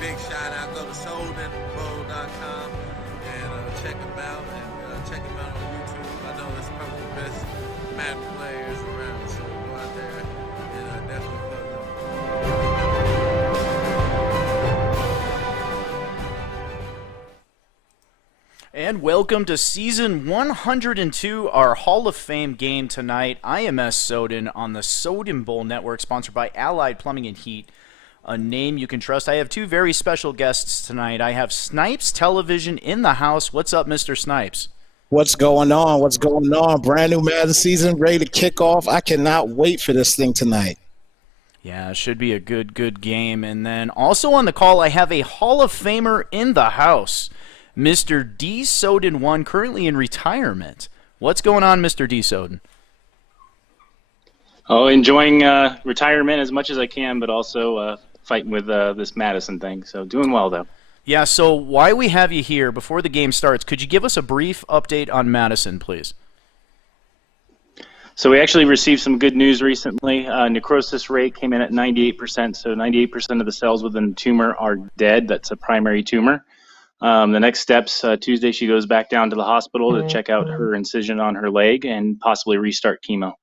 big shout out. Go to SodenBowl.com and check them out and check them out on YouTube. I know that's probably the best Madden players around, so go out there and definitely play them. And welcome to Season 102, our Hall of Fame game tonight. I am Soden on the Soden Bowl Network, sponsored by Allied Plumbing and Heat, a name you can trust. I have two very special guests tonight. I have Snipes Television in the house. What's up, Mr. Snipes? What's going on? What's going on? Brand new Madden season, ready to kick off. I cannot wait for this thing tonight. Yeah, it should be a good game. And then also on the call, I have a Hall of Famer in the house, Mr. D. Soden 1, currently in retirement. What's going on, Mr. D. Soden? Oh, enjoying retirement as much as I can, but also fighting with this Madison thing. So doing well, though. Yeah, so why we have you here before the game starts, could you give us a brief update on Madison, please? So we actually received some good news recently. Necrosis rate came in at 98%, so 98% of the cells within the tumor are dead. That's a primary tumor. The next steps, Tuesday she goes back down to the hospital to check out her incision on her leg and possibly restart chemo.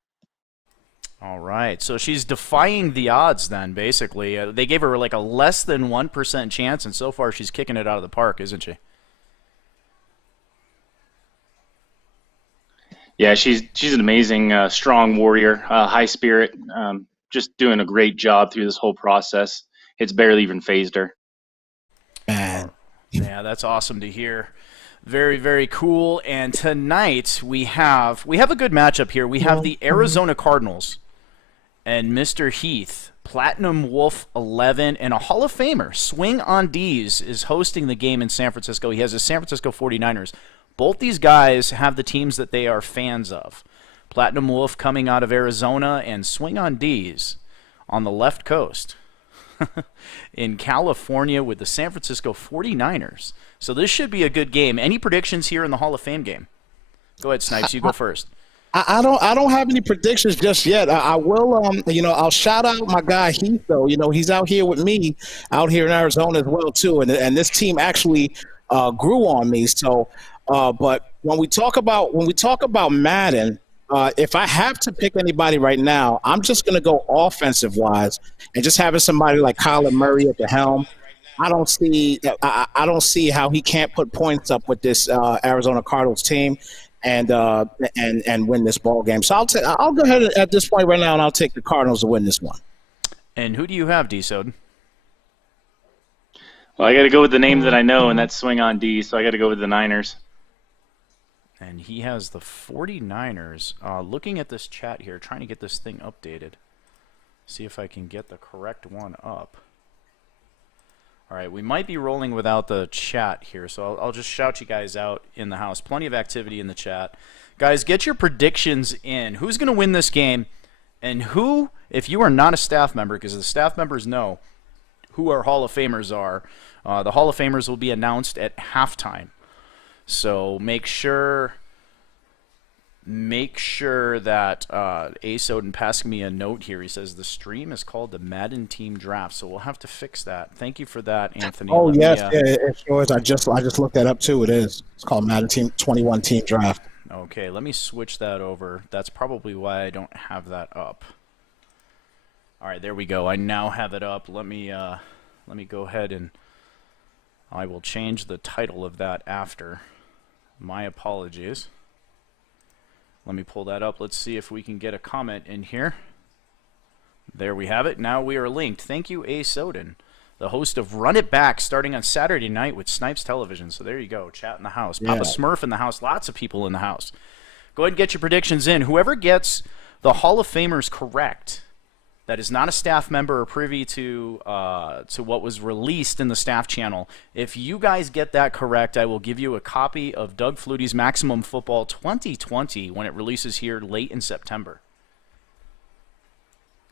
All right, so she's defying the odds then, basically. They gave her like a less than 1% chance, and so far she's kicking it out of the park, isn't she? Yeah, she's an amazing, strong warrior, high spirit, just doing a great job through this whole process. It's barely even phased her. Man. Yeah, that's awesome to hear. Very, very cool. And tonight we have a good matchup here. We have the Arizona Cardinals and Mr. Heath, Platinum Wolf 11, and a Hall of Famer, Swing on D's, is hosting the game in San Francisco. He has the San Francisco 49ers. Both these guys have the teams that they are fans of. Platinum Wolf coming out of Arizona and Swing on D's on the left coast in California with the San Francisco 49ers. So this should be a good game. Any predictions here in the Hall of Fame game? Go ahead, Snipes. You go first. I don't have any predictions just yet. I will, I'll shout out my guy Heath, though. You know, he's out here with me out here in Arizona as well, too. And this team actually grew on me. So, but when we talk about Madden, if I have to pick anybody right now, I'm just going to go offensive wise and just having somebody like Kyler Murray at the helm. I don't see how he can't put points up with this Arizona Cardinals team and win this ball game. So I'll go ahead at this point right now and I'll take the Cardinals to win this one. And who do you have, D. Soden? Well, I got to go with the name that I know, and that's Swing on D. So I got to go with the Niners. And he has the 49ers. Looking at this chat here, trying to get this thing updated. See if I can get the correct one up. All right, we might be rolling without the chat here, so I'll just shout you guys out in the house. Plenty of activity in the chat. Guys, get your predictions in. Who's going to win this game? And who, if you are not a staff member, because the staff members know who our Hall of Famers are, the Hall of Famers will be announced at halftime. So make sure that A. Soden passed me a note here. He says the stream is called the Madden Team Draft, so we'll have to fix that. Thank you for that, Anthony. Oh, yes, it sure is. I just looked that up, too. It is. It's called Madden Team 21 Team Draft. Okay, let me switch that over. That's probably why I don't have that up. All right, there we go. I now have it up. Let me go ahead and I will change the title of that after. My apologies. Let me pull that up. Let's see if we can get a comment in here. There we have it. Now we are linked. Thank you, A. Soden, the host of Run It Back, starting on Saturday night with Snipes Television. So there you go. Chat in the house. Yeah. Papa Smurf in the house. Lots of people in the house. Go ahead and get your predictions in. Whoever gets the Hall of Famers correct, that is not a staff member or privy to what was released in the staff channel. If you guys get that correct, I will give you a copy of Doug Flutie's Maximum Football 2020 when it releases here late in September.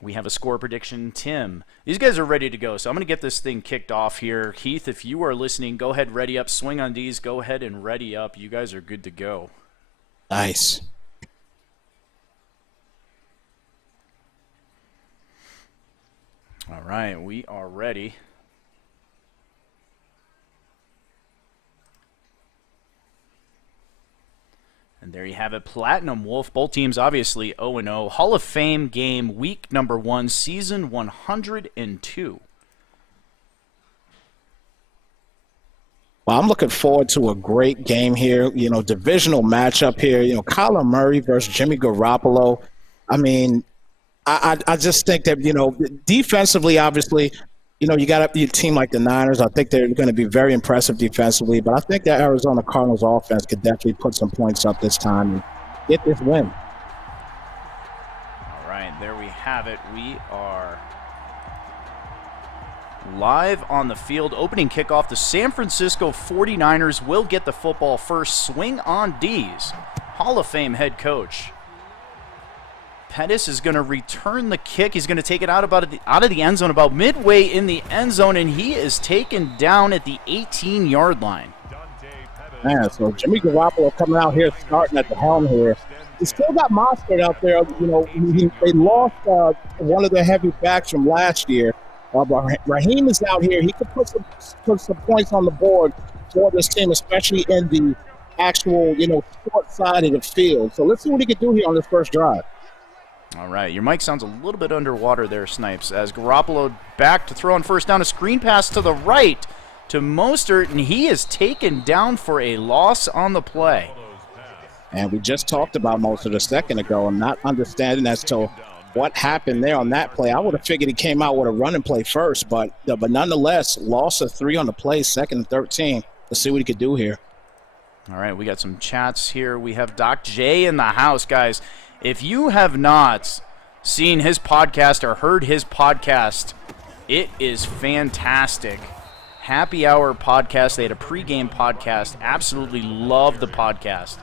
We have a score prediction. Tim, these guys are ready to go, so I'm going to get this thing kicked off here. Heath, if you are listening, go ahead, ready up. Swing on D's, go ahead and ready up. You guys are good to go. Nice. All right, we are ready. And there you have it, Platinum Wolf. Both teams obviously 0-0. Hall of Fame game, week number 1, season 102. Well, I'm looking forward to a great game here. You know, divisional matchup here. You know, Kyler Murray versus Jimmy Garoppolo. I mean, I just think that, you know, defensively, obviously, you know, you got a team like the Niners. I think they're going to be very impressive defensively, but I think that Arizona Cardinals offense could definitely put some points up this time and get this win. All right, there we have it. We are live on the field. Opening kickoff. The San Francisco 49ers will get the football first. Swing on D's. Hall of Fame head coach Pettis is going to return the kick. He's going to take it out of the end zone, about midway in the end zone, and he is taken down at the 18-yard line. Man, so Jimmy Garoppolo coming out here, starting at the helm here. He still got Mostert out there. You know, they lost one of their heavy backs from last year. But Raheem is out here. He could put some points on the board for this team, especially in the actual, you know, short side of the field. So let's see what he can do here on this first drive. All right, your mic sounds a little bit underwater there, Snipes, as Garoppolo back to throw on first down. A screen pass to the right to Mostert, and he is taken down for a loss on the play. And we just talked about Mostert a second ago. I'm not understanding as to what happened there on that play. I would have figured he came out with a running play first, but nonetheless, loss of 3 on the play, 2nd and 13. Let's see what he could do here. All right, we got some chats here. We have Doc J in the house, guys. If you have not seen his podcast or heard his podcast, it is fantastic. Happy Hour podcast. They had a pregame podcast. Absolutely love the podcast.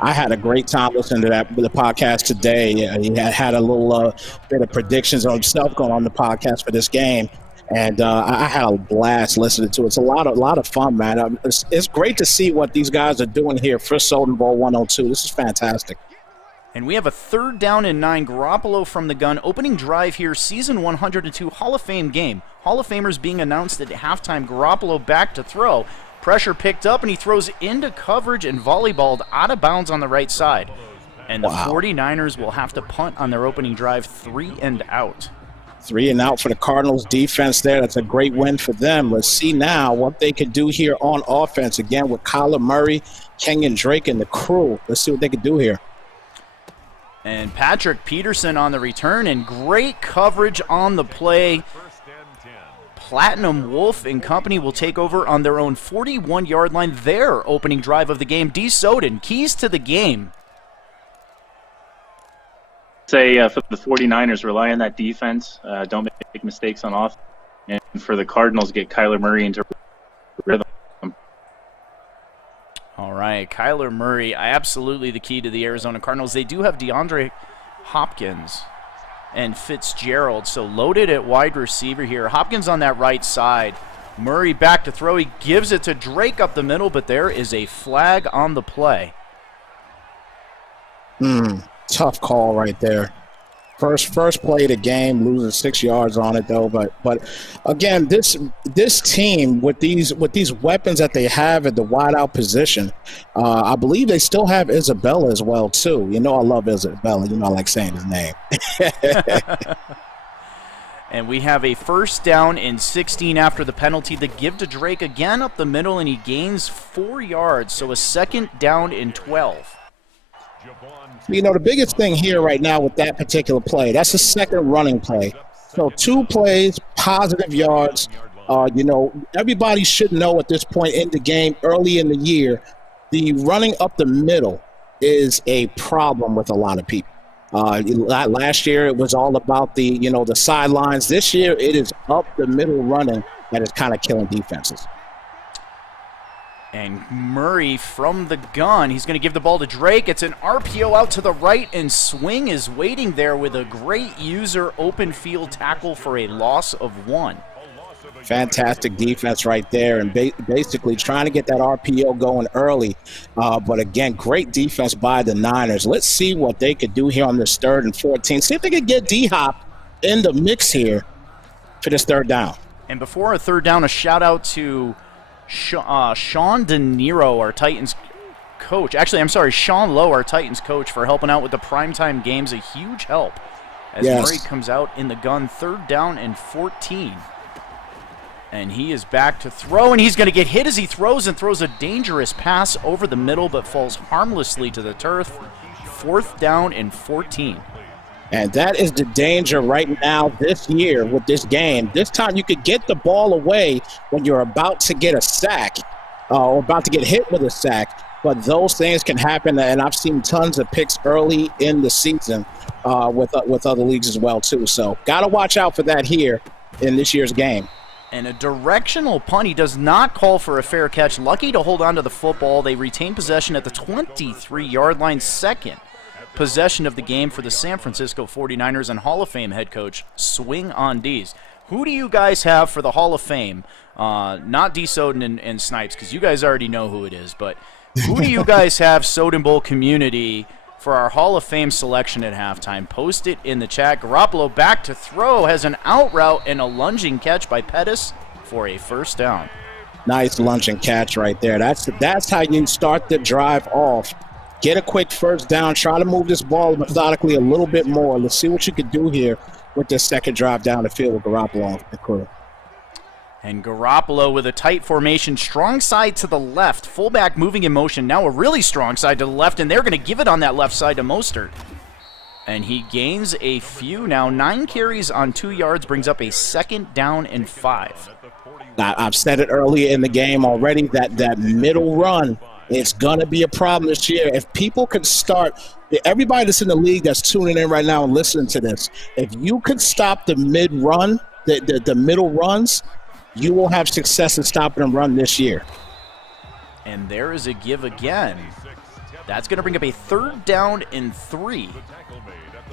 I had a great time listening to the podcast today. He had a little bit of predictions on himself going on the podcast for this game, and I had a blast listening to it. It's a lot of fun, man. It's great to see what these guys are doing here for Soden Bowl 102. This is fantastic. And we have a 3rd down and 9. Garoppolo from the gun. Opening drive here, season 102 Hall of Fame game. Hall of Famers being announced at halftime. Garoppolo back to throw. Pressure picked up, and he throws into coverage and volleyballed out of bounds on the right side. And the 49ers will have to punt on their opening drive, 3 and out. 3 and out for the Cardinals defense there. That's a great win for them. Let's see now what they can do here on offense. Again, with Kyler Murray, Kenyon Drake, and the crew. Let's see what they can do here. And Patrick Peterson on the return, and great coverage on the play. Platinum Wolf and company will take over on their own 41-yard line, their opening drive of the game. D. Soden, keys to the game. Say for the 49ers, rely on that defense. Don't make mistakes on offense. And for the Cardinals, get Kyler Murray into rhythm. All right, Kyler Murray, absolutely the key to the Arizona Cardinals. They do have DeAndre Hopkins and Fitzgerald, so loaded at wide receiver here. Hopkins on that right side. Murray back to throw. He gives it to Drake up the middle, but there is a flag on the play. Tough call right there. First play of the game, losing 6 yards on it though. But again, this team with these weapons that they have at the wideout position, I believe they still have Isabella as well too. You know, I love Isabella. You know, I like saying his name. And we have a 1st down and 16 after the penalty. The give to Drake again up the middle, and he gains 4 yards. So a 2nd down and 12. You know, the biggest thing here right now with that particular play, that's a 2nd running play. So 2 plays, positive yards. You know, everybody should know at this point in the game, early in the year, the running up the middle is a problem with a lot of people. Last year, it was all about the sidelines. This year, it is up the middle running that is kind of killing defenses. And Murray from the gun, he's going to give the ball to Drake. It's an RPO out to the right, and Swing is waiting there with a great user open field tackle for a loss of 1. Fantastic defense right there, and basically trying to get that RPO going early. But again, great defense by the Niners. Let's see what they could do here on this 3rd and 14. See if they could get D-Hop in the mix here for this 3rd down. And before a 3rd down, a shout out to Sean De Niro, our Titans coach. Actually, I'm sorry, Sean Lowe, our Titans coach, for helping out with the primetime games. A huge help as Murray comes out in the gun, 3rd down and 14. And he is back to throw, and he's going to get hit as he throws and throws a dangerous pass over the middle, but falls harmlessly to the turf. 4th down and 14. And that is the danger right now this year with this game. This time you could get the ball away when you're about to get a sack or about to get hit with a sack. But those things can happen, and I've seen tons of picks early in the season with other leagues as well, too. So got to watch out for that here in this year's game. And a directional punt. He does not call for a fair catch. Lucky to hold on to the football. They retain possession at the 23-yard line. Second possession of the game for the San Francisco 49ers and Hall of Fame head coach Swing on D's. Who do you guys have for the Hall of Fame? Not D. Soden and Snipes, because you guys already know who it is, but who do you guys have, Soden Bowl community, for our Hall of Fame selection at halftime? Post it in the chat. Garoppolo back to throw, has an out route and a lunging catch by Pettis for a 1st down. Nice lunging catch right there. That's how you start the drive off. Get a quick 1st down. Try to move this ball methodically a little bit more. Let's see what you can do here with this second drive down the field with Garoppolo and the crew. And Garoppolo with a tight formation, strong side to the left, fullback moving in motion, now a really strong side to the left, and they're going to give it on that left side to Mostert. And he gains a few now, 9 carries on 2 yards, brings up a 2nd down and 5. I've said it earlier in the game already that middle run, it's going to be a problem this year. If people could start, everybody that's in the league that's tuning in right now and listening to this, if you could stop the mid-run, the middle runs, you will have success in stopping them run this year. And there is a give again. That's going to bring up a 3rd down and 3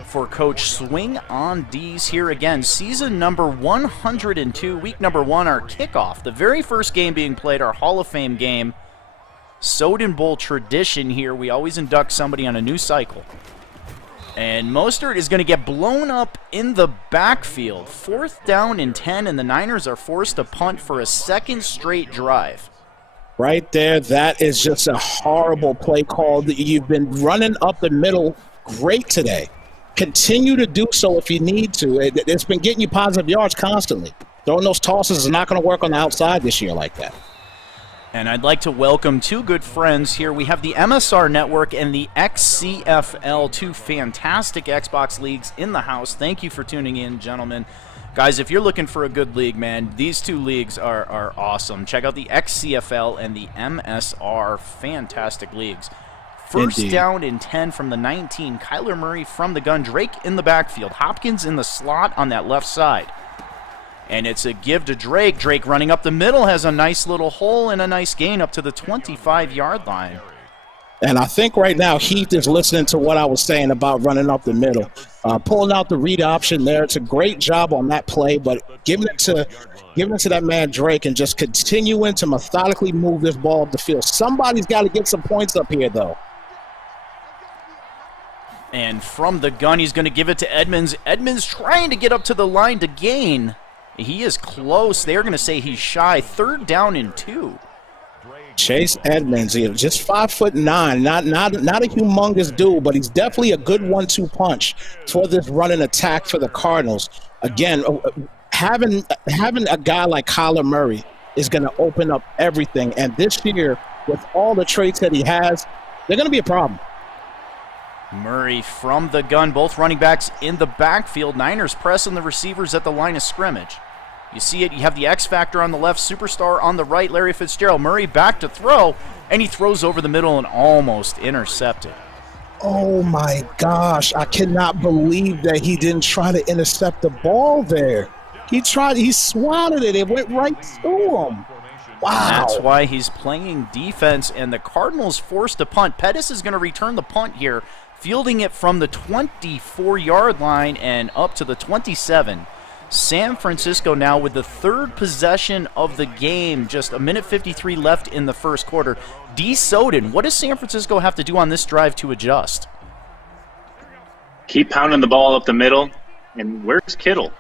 for Coach Swing on D's here again. Season number 102, week number 1, our kickoff. The very first game being played, our Hall of Fame game. Soden Bowl tradition here. We always induct somebody on a new cycle. And Mostert is going to get blown up in the backfield. 4th down and 10, and the Niners are forced to punt for a 2nd straight drive. Right there, that is just a horrible play call. You've been running up the middle great today. Continue to do so if you need to. It's been getting you positive yards constantly. Throwing those tosses is not going to work on the outside this year like that. And I'd like to welcome 2 good friends here. We have the MSR Network and the XCFL, 2 fantastic Xbox leagues in the house. Thank you for tuning in, gentlemen. Guys, if you're looking for a good league, man, these 2 leagues are awesome. Check out the XCFL and the MSR, fantastic leagues. First Indeed. down and 10 from the 19. Kyler Murray from the gun. Drake in the backfield. Hopkins in the slot on that left side. And it's a give to Drake. Drake running up the middle, has a nice little hole and a nice gain up to the 25-yard line. And I think right now Heath is listening to what I was saying about running up the middle. Pulling out the read option there. It's a great job on that play, but giving it to that man Drake and just continuing to methodically move this ball up the field. Somebody's got to get some points up here, though. And from the gun, he's going to give it to Edmonds. Edmonds trying to get up to the line to gain. He is close. They're going to say he's shy. 3rd down and 2. Chase Edmonds, just 5'9", not a humongous dude, but he's definitely a good 1-2 punch for this running attack for the Cardinals. Again, having a guy like Kyler Murray is going to open up everything. And this year, with all the traits that he has, they're going to be a problem. Murray from the gun, both running backs in the backfield. Niners pressing the receivers at the line of scrimmage. You see it, you have the X Factor on the left, Superstar on the right, Larry Fitzgerald. Murray back to throw, and he throws over the middle and almost intercepted. Oh my gosh, I cannot believe that he didn't try to intercept the ball there. He swatted it, it went right through him. Wow. That's why he's playing defense, and the Cardinals forced a punt. Pettis is going to return the punt here, fielding it from the 24-yard line and up to the 27. San Francisco now with the 3rd possession of the game. Just a minute 53 left in the first quarter. D. Soden, what does San Francisco have to do on this drive to adjust? Keep pounding the ball up the middle. And where's Kittle?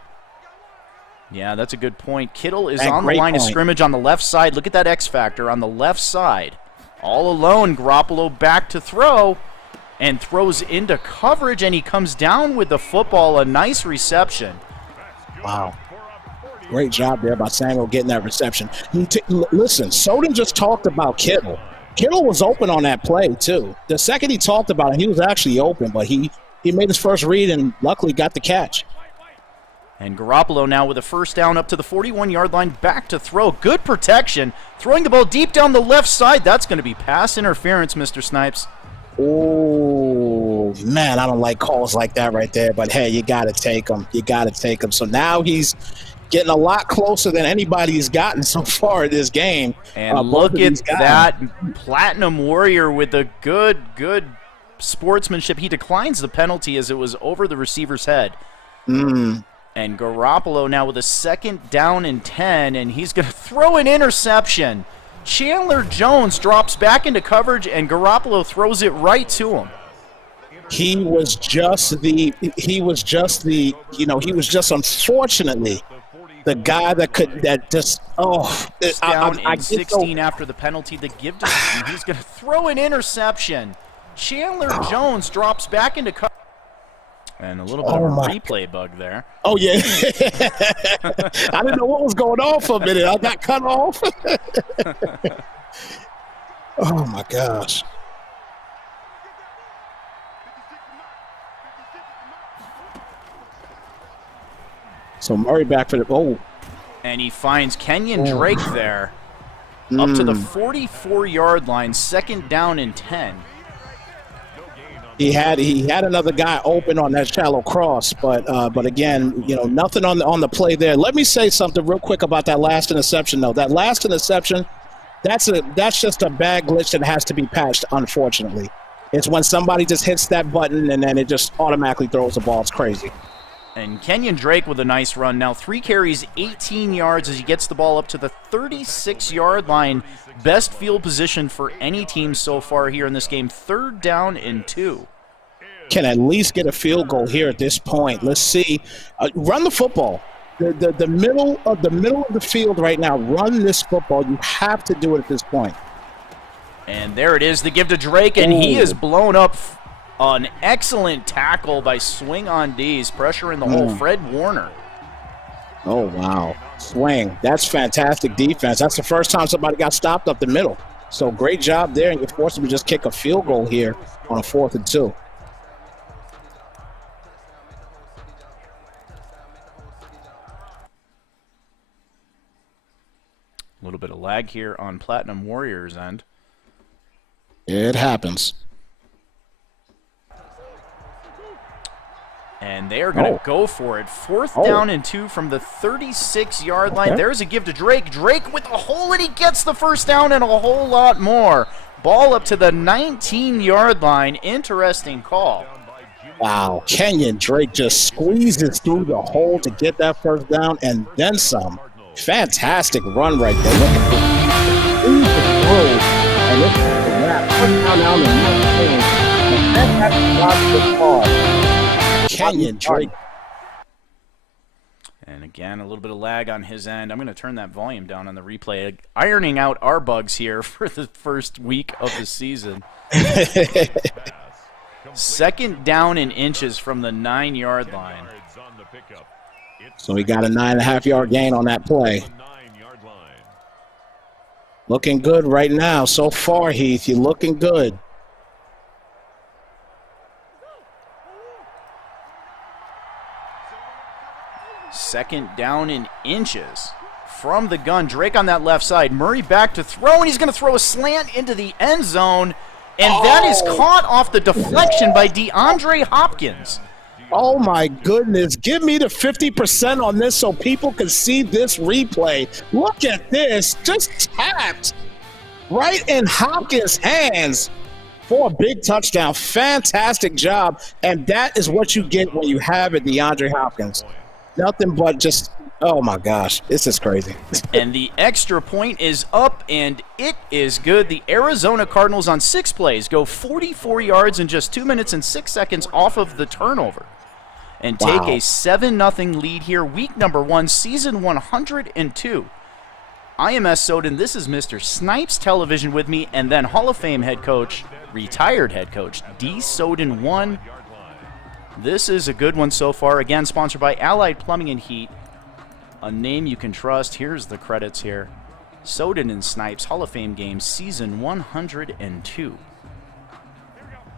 Yeah, that's a good point. Kittle is on the line of scrimmage on the left side. Look at that X factor on the left side. All alone, Garoppolo back to throw and throws into coverage, and he comes down with the football. A nice reception. Wow. Great job there by Samuel getting that reception. Listen, Soden just talked about Kittle. Kittle was open on that play, too. The second he talked about it, he was actually open, but he made his first read and luckily got the catch. And Garoppolo now with a first down up to the 41-yard line, back to throw. Good protection. Throwing the ball deep down the left side. That's going to be pass interference, Mr. Snipes. Oh, man, I don't like calls like that right there. But, hey, you got to take them. You got to take them. So now he's getting a lot closer than anybody's gotten so far in this game. And look at that Platinum Warrior with a good sportsmanship. He declines the penalty as it was over the receiver's head. And Garoppolo now with a second down and 10, and he's going to throw an interception. Chandler Jones drops back into coverage, and Garoppolo throws it right to him. He was just unfortunately the guy that just down in 16 after the penalty. The give to him. He's going to throw an interception. Chandler Jones drops back into coverage. And a little bit of a replay bug there. Oh, yeah. I didn't know what was going on for a minute. I got cut off. Oh, my gosh. So Murray back for the and he finds Kenyon Drake there. Up to the 44-yard line, second down and 10. He had another guy open on that shallow cross, but again, nothing on the play there. Let me say something real quick about that last interception, though. That last interception, that's just a bad glitch that has to be patched, unfortunately. It's when somebody just hits that button and then it just automatically throws the ball. It's crazy. And Kenyon Drake with a nice run. Now 3 carries, 18 yards as he gets the ball up to the 36-yard line. Best field position for any team so far here in this game. Third down and 2. Can at least get a field goal here at this point. Let's see. Run the football. The middle of the field right now. Run this football. You have to do it at this point. And there it is, the give to Drake, and he is blown up. An excellent tackle by Swing on D's, pressure in the hole. Fred Warner. Oh, wow. Swing. That's fantastic defense. That's the first time somebody got stopped up the middle. So great job there, and you're forced to just kick a field goal here on a 4th and 2. A little bit of lag here on Platinum Warriors' end. It happens. And they are going to go for it. 4th down and 2 from the 36-yard line. There's a give to Drake. Drake with a hole, and he gets the first down and a whole lot more. Ball up to the 19-yard line. Interesting call. Wow. Kenyon Drake just squeezes through the hole to get that first down and then some. Fantastic run right there. Look at this. And this is the wrap. First down now in the fantastic job for the ball. Kenyon Drake. And again, a little bit of lag on his end. I'm going to turn that volume down on the replay. Ironing out our bugs here for the first week of the season. Second down in inches from the 9-yard line. So he got a 9.5-yard gain on that play. Looking good right now. So far, Heath, you're looking good. Second down in inches from the gun. Drake on that left side. Murray back to throw, and he's going to throw a slant into the end zone. And that is caught off the deflection by DeAndre Hopkins. Oh, my goodness. Give me the 50% on this so people can see this replay. Look at this. Just tapped right in Hopkins' hands for a big touchdown. Fantastic job. And that is what you get when you have it, DeAndre Hopkins. Nothing but just, oh, my gosh. This is crazy. And the extra point is up, and it is good. The Arizona Cardinals on 6 plays go 44 yards in just 2 minutes and 6 seconds off of the turnover and take a 7-0 lead here. Week number 1, season 102. I am Soden. This is Mr. Snipes Television with me, and then Hall of Fame head coach, retired head coach, D. Soden 1. This is a good one so far. Again, sponsored by Allied Plumbing and Heat, a name you can trust. Here's the credits here. Soden and Snipes Hall of Fame game, season 102.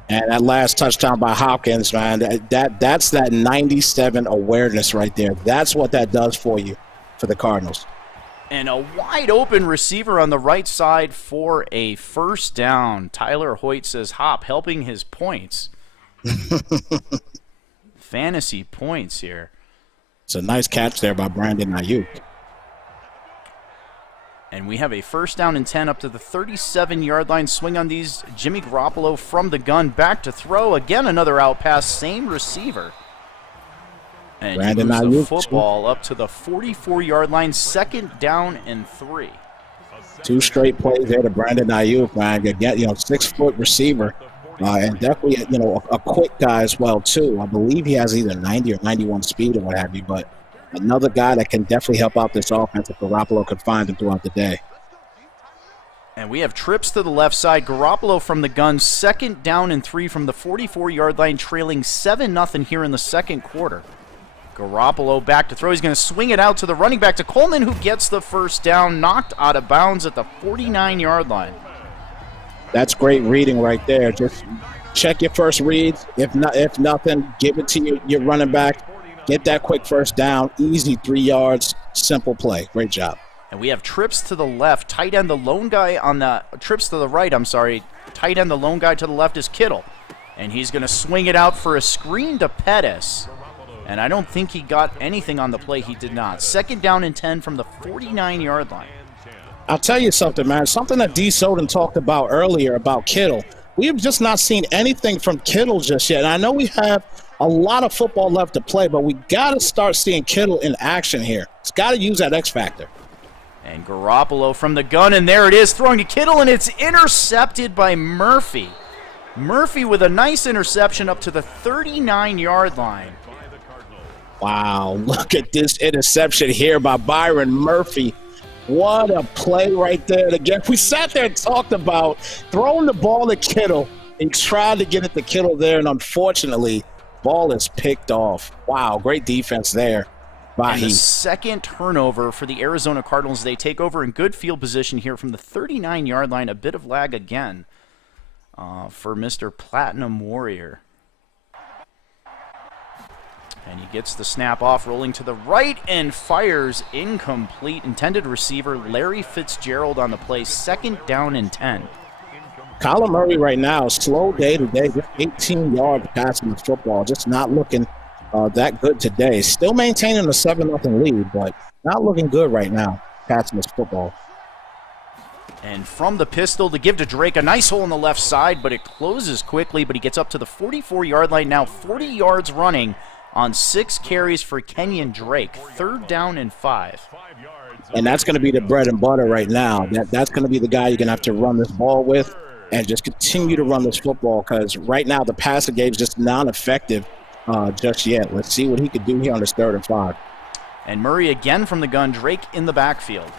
And that last touchdown by Hopkins, man, that's that 97 awareness right there. That's what that does for you, for the Cardinals. And a wide open receiver on the right side for a first down. Tyler Hoyt says Hop helping his points. Fantasy points here. It's a nice catch there by Brandon Ayuk. And we have a first down and 10 up to the 37-yard line. Swing on these. Jimmy Garoppolo from the gun back to throw. Again, another out pass. Same receiver. And Brandon moves the Ayuk football up to the 44-yard line. Second down and 3. 2 straight plays there to Brandon Ayuk, man. Again, 6-foot receiver. And definitely, a quick guy as well, too. I believe he has either 90 or 91 speed or what have you, but another guy that can definitely help out this offense if Garoppolo could find him throughout the day. And we have trips to the left side. Garoppolo from the gun. Second down and 3 from the 44-yard line, trailing 7-0 here in the second quarter. Garoppolo back to throw. He's going to swing it out to the running back to Coleman, who gets the first down, knocked out of bounds at the 49-yard line. That's great reading right there. Just check your first reads. If nothing, give it to your running back. Get that quick first down. Easy 3 yards. Simple play. Great job. And we have trips to the left. Tight end, the lone guy on the trips to the right. Tight end, the lone guy to the left is Kittle. And he's going to swing it out for a screen to Pettis. And I don't think he got anything on the play. He did not. Second down and 10 from the 49-yard line. I'll tell you something, man. Something that D. Soden talked about earlier about Kittle. We have just not seen anything from Kittle just yet. And I know we have a lot of football left to play, but we got to start seeing Kittle in action here. It's got to use that X factor. And Garoppolo from the gun, and there it is, throwing to Kittle, and it's intercepted by Murphy. Murphy with a nice interception up to the 39-yard line. Wow, look at this interception here by Byron Murphy. What a play right there. Again, we sat there and talked about throwing the ball at Kittle. He tried to get it to Kittle there, and unfortunately, ball is picked off. Wow, great defense there by and the Heath. Second turnover for the Arizona Cardinals. They take over in good field position here from the 39-yard line. A bit of lag again for Mr. Platinum Warrior. And he gets the snap off, rolling to the right and fires incomplete. Intended receiver Larry Fitzgerald on the play. Second down and 10. Kyler Murray right now, slow day today, just 18 yards passing the football, just not looking that good today. Still maintaining a 7-0 lead, but not looking good right now passing this football. And from the pistol to give to Drake, a nice hole in the left side, but it closes quickly, but he gets up to the 44-yard line, now 40 yards running on 6 carries for Kenyon Drake. Third down and 5. And that's going to be the bread and butter right now. That's going to be the guy you're going to have to run this ball with and just continue to run this football, because right now the passing game is just non-effective just yet. Let's see what he could do here on this 3rd and 5. And Murray again from the gun, Drake in the backfield.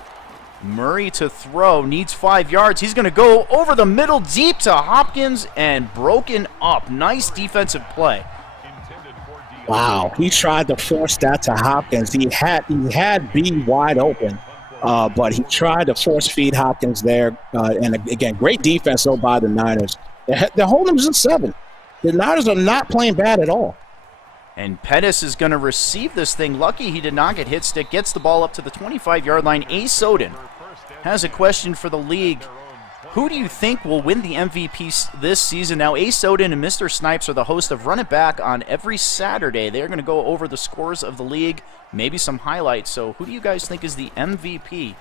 Murray to throw, needs 5 yards. He's going to go over the middle deep to Hopkins and broken up. Nice defensive play. Wow, he tried to force that to Hopkins. He had B wide open, but he tried to force feed Hopkins there. And again, great defense though by the Niners. They're holding them to 7. The Niners are not playing bad at all. And Pettis is going to receive this thing. Lucky he did not get hit stick. Gets the ball up to the 25-yard line. A. Soden has a question for the league. Who do you think will win the MVP this season? Now, A. Soden and Mr. Snipes are the host of Run It Back on every Saturday. They're going to go over the scores of the league, maybe some highlights. So who do you guys think is the MVP?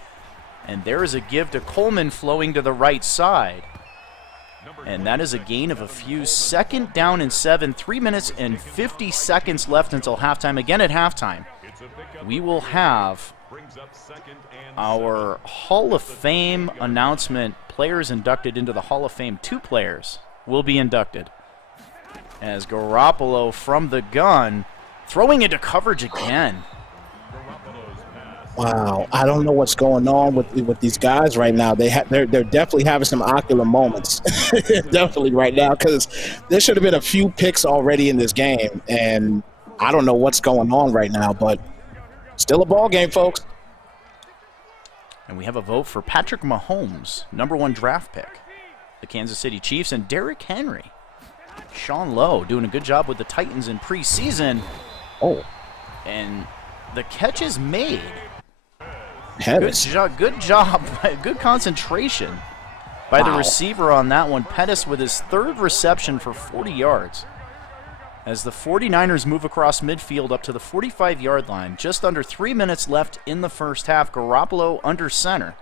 And there is a give to Coleman flowing to the right side. And that is a gain of a few. Second down and 7, 3 minutes and 50 seconds left until halftime. Again at halftime, we will have our Hall of Fame announcement. Players inducted into the Hall of Fame. 2 players will be inducted. As Garoppolo from the gun, throwing into coverage again. Wow, I don't know what's going on with these guys right now. They're definitely having some ocular moments, definitely right now, because there should have been a few picks already in this game, and I don't know what's going on right now, but still a ball game, folks. And we have a vote for Patrick Mahomes, #1 draft pick, the Kansas City Chiefs, and Derrick Henry. Sean Lowe doing a good job with the Titans in preseason. Oh, and the catch is made. Pettis. Good job, good concentration by the receiver on that one. Pettis with his 3rd reception for 40 yards. As the 49ers move across midfield up to the 45-yard line, just under 3 minutes left in the first half. Garoppolo under center.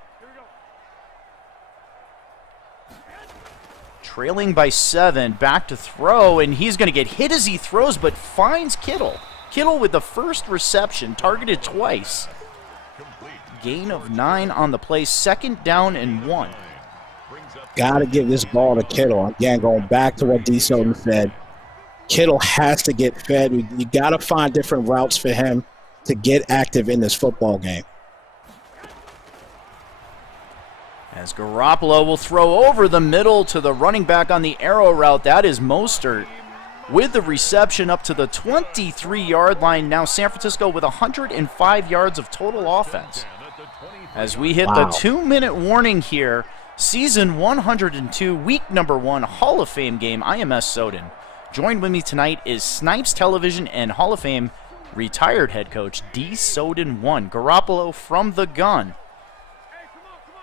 Trailing by 7, back to throw, and he's going to get hit as he throws, but finds Kittle. Kittle with the 1st reception, targeted twice. Gain of 9 on the play, 2nd down and 1. Got to give this ball to Kittle. Again, going back to what D. Soden said, Kittle has to get fed. You got to find different routes for him to get active in this football game. As Garoppolo will throw over the middle to the running back on the arrow route. That is Mostert with the reception up to the 23-yard line. Now San Francisco with 105 yards of total offense. As we hit the 2-minute warning here, season 102, week #1, Hall of Fame game. I am Soden. Joined with me tonight is Snipes Television and Hall of Fame retired head coach D. Soden 1. Garoppolo from the gun.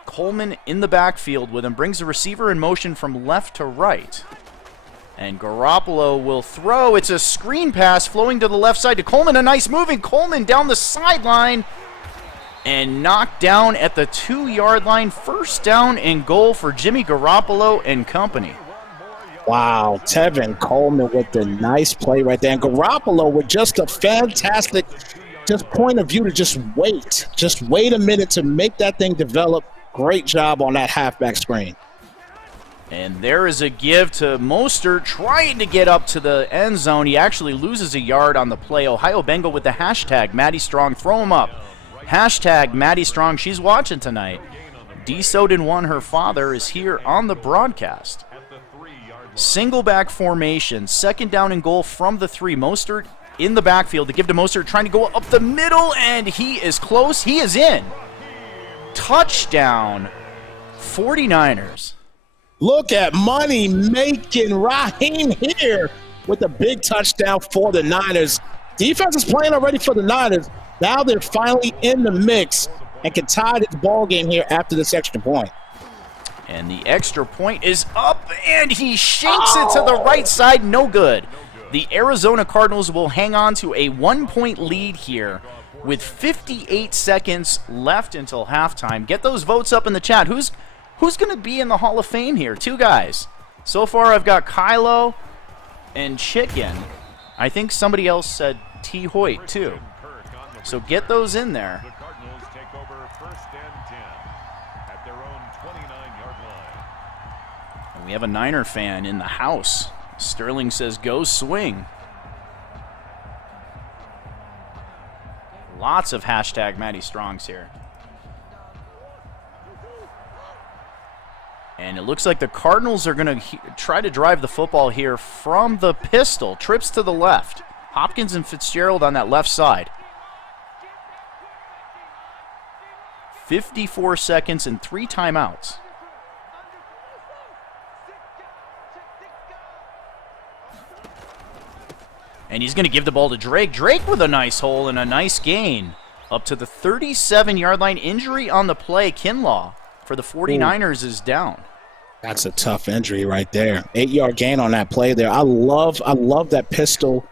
Coleman in the backfield with him, brings the receiver in motion from left to right. And Garoppolo will throw. It's a screen pass flowing to the left side to Coleman. A nice moving Coleman down the sideline and knocked down at the 2-yard line. 1st down and goal for Jimmy Garoppolo and company. Wow, Tevin Coleman with the nice play right there. And Garoppolo with just a fantastic point of view to just wait a minute to make that thing develop. Great job on that halfback screen. And there is a give to Mostert trying to get up to the end zone. He actually loses a yard on the play. Ohio Bengal with the hashtag Maddie Strong. Throw him up. Hashtag Maddie Strong. She's watching tonight. D. Soden 1, her father, is here on the broadcast. Single back formation. 2nd down and goal from the 3. Mostert in the backfield. The give to Mostert trying to go up the middle, and he is close. He is in. Touchdown, 49ers. Look at money making Raheem here with a big touchdown for the Niners. Defense is playing already for the Niners. Now they're finally in the mix and can tie this ball game here after this extra point. And the extra point is up, and he shanks it to the right side. No good. The Arizona Cardinals will hang on to a 1-point lead here with 58 seconds left until halftime. Get those votes up in the chat. Who's going to be in the Hall of Fame here? 2 guys. So far, I've got Kylo and Chicken. I think somebody else said T. Hoyt, too. So get those in there. And we have a Niner fan in the house. Sterling says, go swing. Lots of hashtag Maddie Strongs here. And it looks like the Cardinals are going to try to drive the football here from the pistol. Trips to the left. Hopkins and Fitzgerald on that left side. 54 seconds and 3 timeouts. And he's going to give the ball to Drake. Drake with a nice hole and a nice gain. Up to the 37-yard line. Injury on the play. Kinlaw for the 49ers is down. That's a tough injury right there. 8-yard gain on that play there. I love that pistol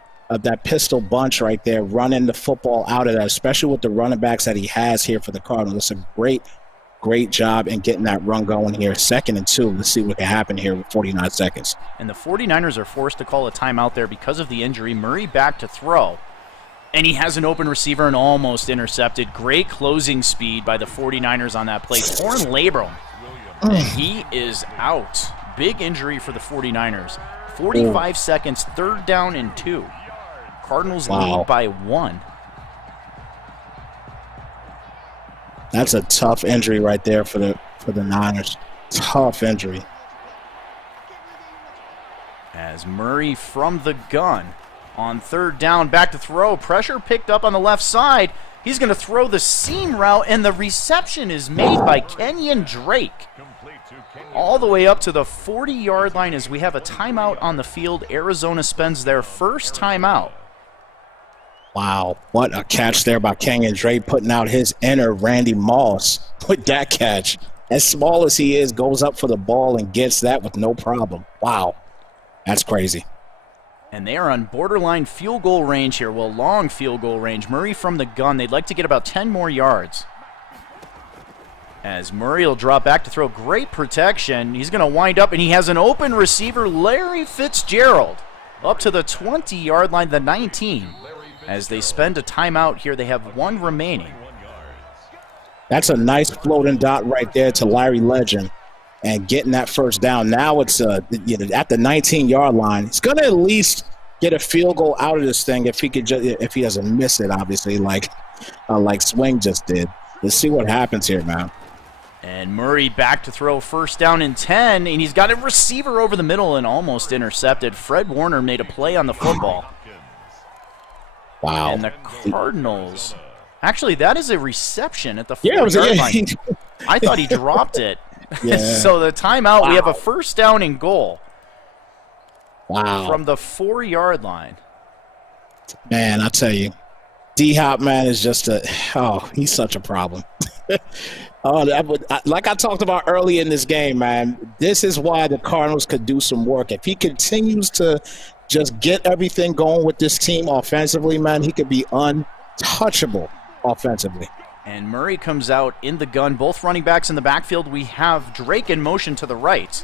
bunch right there, running the football out of that, especially with the running backs that he has here for the Cardinals. It's a great job in getting that run going here. 2nd and 2. Let's see what can happen here with 49 seconds. And the 49ers are forced to call a timeout there because of the injury. Murray back to throw. And he has an open receiver and almost intercepted. Great closing speed by the 49ers on that play. Torn labrum. And he is out. Big injury for the 49ers. 45 seconds, 3rd down and 2. Cardinals lead by 1. That's a tough injury right there for the Niners. Tough injury. As Murray from the gun on third down, back to throw. Pressure picked up on the left side. He's going to throw the seam route, and the reception is made by Kenyon Drake. All the way up to the 40-yard line as we have a timeout on the field. Arizona spends their first timeout. Wow, what a catch there by Kenyon Drake, putting out his inner Randy Moss with that catch. As small as he is, goes up for the ball and gets that with no problem. Wow, that's crazy. And they are on borderline field goal range here. Well, long field goal range. Murray from the gun. They'd like to get about 10 more yards. As Murray will drop back to throw. Great protection. He's going to wind up, and he has an open receiver, Larry Fitzgerald, up to the 20-yard line, the 19. As they spend a timeout here, they have one remaining. That's a nice floating dot right there to Larry Legend and getting that first down. Now it's at the 19-yard line. He's going to at least get a field goal out of this thing if he doesn't miss it, obviously, like Swing just did. Let's see what happens here, man. And Murray back to throw, first down and 10, and he's got a receiver over the middle and almost intercepted. Fred Warner made a play on the football. Wow. And the Cardinals, actually, that is a reception at the 4-yard line. I thought he dropped it. Yeah. So the timeout, we have a first down and goal. Wow. From the 4-yard line. Man, I tell you, D-Hop, man, is just he's such a problem. Like I talked about early in this game, man, this is why the Cardinals could do some work. If he continues to just get everything going with this team offensively, man, he could be untouchable offensively. And Murray comes out in the gun. Both running backs in the backfield. We have Drake in motion to the right.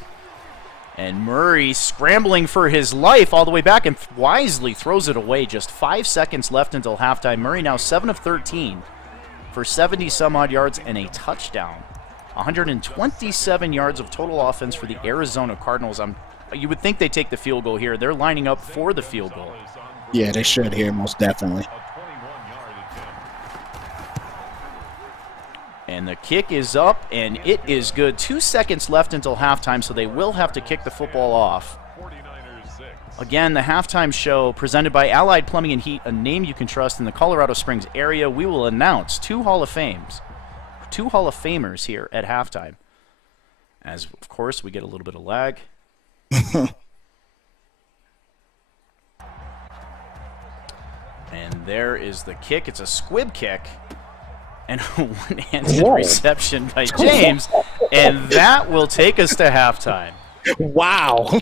And Murray scrambling for his life all the way back and wisely throws it away. Just 5 seconds left until halftime. Murray now 7 of 13 for 70-some-odd yards and a touchdown. 127 yards of total offense for the Arizona Cardinals. You would think they take the field goal here. They're lining up for the field goal. Yeah, they should here, most definitely. And the kick is up, and it is good. 2 seconds left until halftime, so they will have to kick the football off. Again, the halftime show presented by Allied Plumbing and Heat, a name you can trust in the Colorado Springs area. We will announce two Hall of Famers here at halftime. As, of course, we get a little bit of lag. And there is the kick. It's a squib kick. And a one-handed reception by James. And that will take us to halftime. Wow.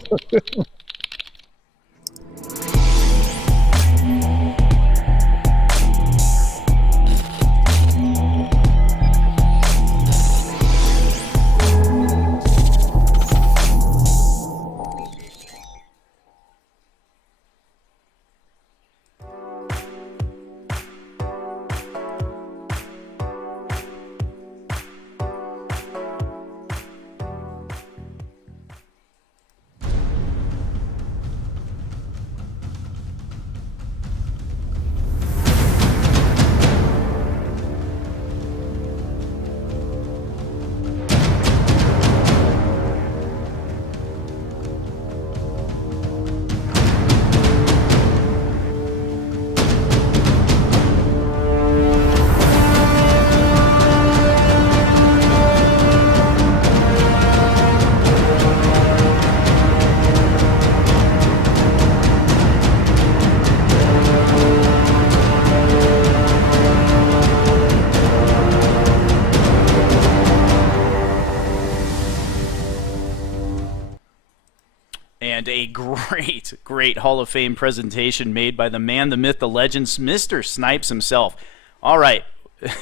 And a great Hall of Fame presentation made by the man, the myth, the legend, Mr. Snipes himself. All right,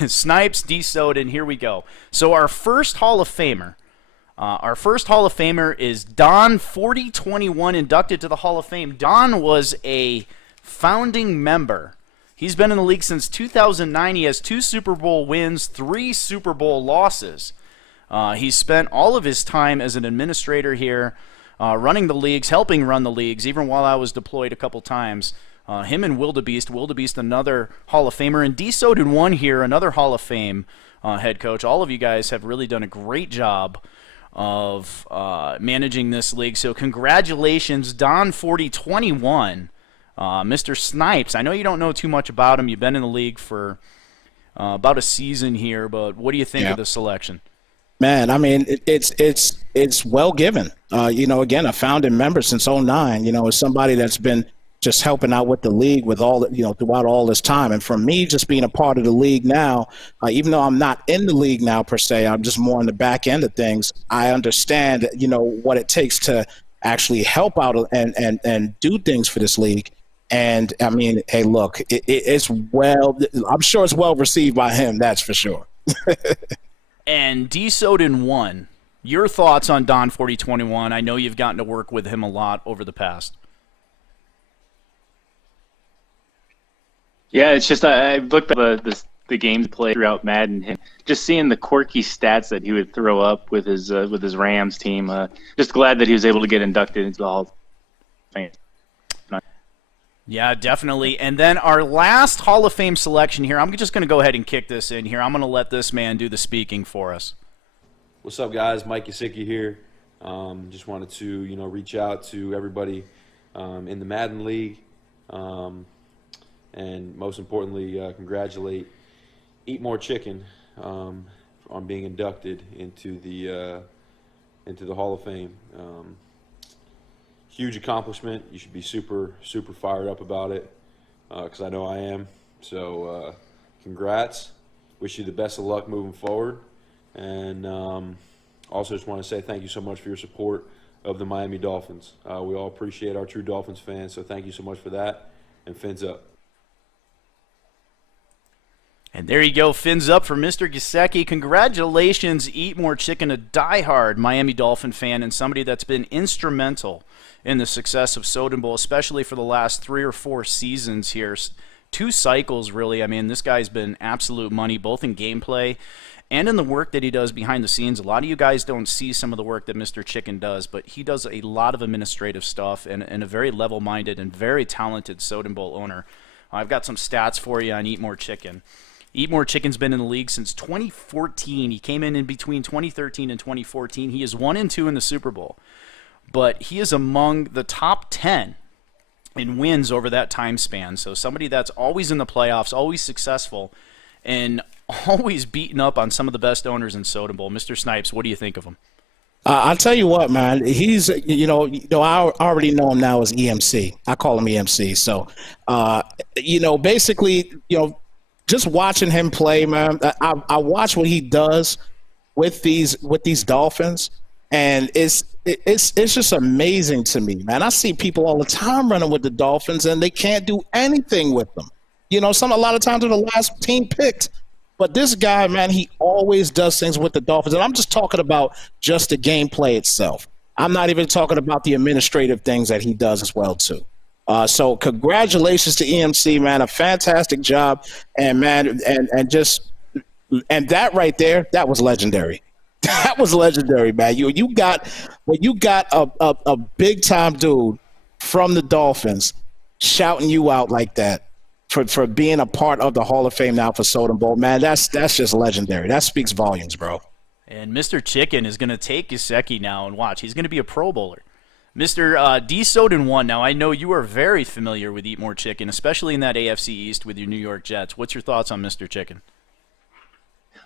Snipes, D. Soden, here we go. So our first Hall of Famer is Don 4021, inducted to the Hall of Fame. Don was a founding member. He's been in the league since 2009. He has 2 Super Bowl wins, 3 Super Bowl losses. He's spent all of his time as an administrator here, running the leagues, helping run the leagues, even while I was deployed a couple times. Him and Wildebeest, another Hall of Famer, and D. Soden 1 here, another Hall of Fame head coach. All of you guys have really done a great job of managing this league. So congratulations, Don 4021, Mr. Snipes. I know you don't know too much about him. You've been in the league for about a season here, but what do you think of the selection? Man, I mean, it's well given. Again, a founding member since '09. As somebody that's been just helping out with the league with all throughout all this time. And for me, just being a part of the league now, even though I'm not in the league now per se, I'm just more on the back end of things. I understand, what it takes to actually help out and do things for this league. And I mean, hey, look, I'm sure it's well received by him. That's for sure. And D. Soden 1, your thoughts on Don 4021? I know you've gotten to work with him a lot over the past. Yeah, it's just I looked at the games played throughout Madden, and just seeing the quirky stats that he would throw up with his Rams team. Just glad that he was able to get inducted into the Hall of Fame. Yeah, definitely. And then our last Hall of Fame selection here, I'm just going to go ahead and kick this in here. I'm going to let this man do the speaking for us. What's up, guys? Mike Yasicki here. Just wanted to, reach out to everybody in the Madden League, and most importantly, congratulate Eat More Chicken on being inducted into the Hall of Fame. Huge accomplishment. You should be super, super fired up about it, because I know I am. So congrats. Wish you the best of luck moving forward. And also just want to say thank you so much for your support of the Miami Dolphins. We all appreciate our true Dolphins fans, so thank you so much for that. And fins up. And there you go, fins up for Mr. Gisecki. Congratulations, Eat More Chicken, a diehard Miami Dolphin fan and somebody that's been instrumental in the success of Soden Bowl, especially for the last 3 or 4 seasons here. 2 cycles, really. I mean, this guy's been absolute money, both in gameplay and in the work that he does behind the scenes. A lot of you guys don't see some of the work that Mr. Chicken does, but he does a lot of administrative stuff and a very level-minded and very talented Soden Bowl owner. I've got some stats for you on Eat More Chicken. Eat More Chicken's been in the league since 2014. He came in between 2013 and 2014. He is 1-2 in the Super Bowl, but he is among the top 10 in wins over that time span. So somebody that's always in the playoffs, always successful, and always beaten up on some of the best owners in Soden Bowl. Mr. Snipes, what do you think of him? I'll tell you what, man. He's, I already know him now as EMC. I call him EMC. So, basically, just watching him play, man, I watch what he does with these Dolphins, and it's just amazing to me, man. I see people all the time running with the Dolphins, and they can't do anything with them. A lot of times they're the last team picked. But this guy, man, he always does things with the Dolphins. And I'm just talking about just the gameplay itself. I'm not even talking about the administrative things that he does as well, too. So congratulations to EMC, man. A fantastic job. And, man, and that right there, that was legendary. That was legendary, man. You got a big-time dude from the Dolphins shouting you out like that. For being a part of the Hall of Fame now for Soden Bowl, man, that's just legendary. That speaks volumes, bro. And Mr. Chicken is going to take Gisecki now and watch. He's going to be a Pro Bowler. Mr. D. Soden 1, now I know you are very familiar with Eat More Chicken, especially in that AFC East with your New York Jets. What's your thoughts on Mr. Chicken?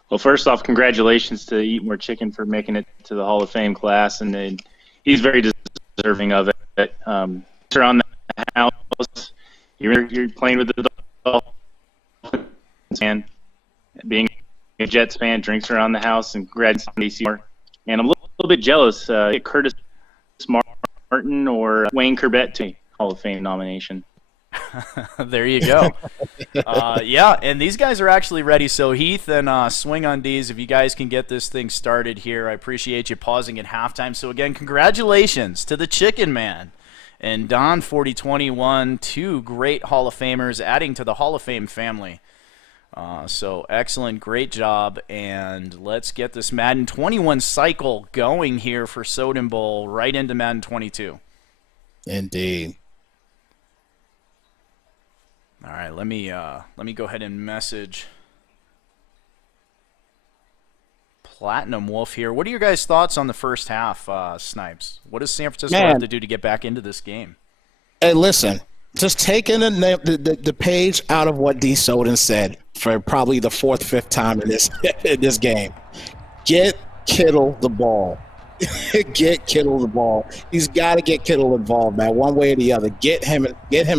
Well, first off, congratulations to Eat More Chicken for making it to the Hall of Fame class, and he's very deserving of it. Around the house, you're playing with the Dolphins fan, being a Jets fan, drinks around the house, and congratulations. And I'm a little bit jealous. Curtis Martin or Wayne Corbett to Hall of Fame nomination. There you go. Yeah, and these guys are actually ready. So Heath and Swing on D's, if you guys can get this thing started here, I appreciate you pausing at halftime. So again, congratulations to the Chicken Man and Don 4021, 2 great Hall of Famers adding to the Hall of Fame family. So excellent, great job, and let's get this Madden 21 cycle going here for Soden Bowl right into Madden 22. Indeed. All right, let me go ahead and message Platinum Wolf here. What are your guys' thoughts on the first half, Snipes? What does San Francisco have to do to get back into this game? Hey, listen, just taking the page out of what D. Soden said for probably the fourth, fifth time in this game. Get Kittle the ball. Get Kittle the ball. He's got to get Kittle involved, man, one way or the other. Get him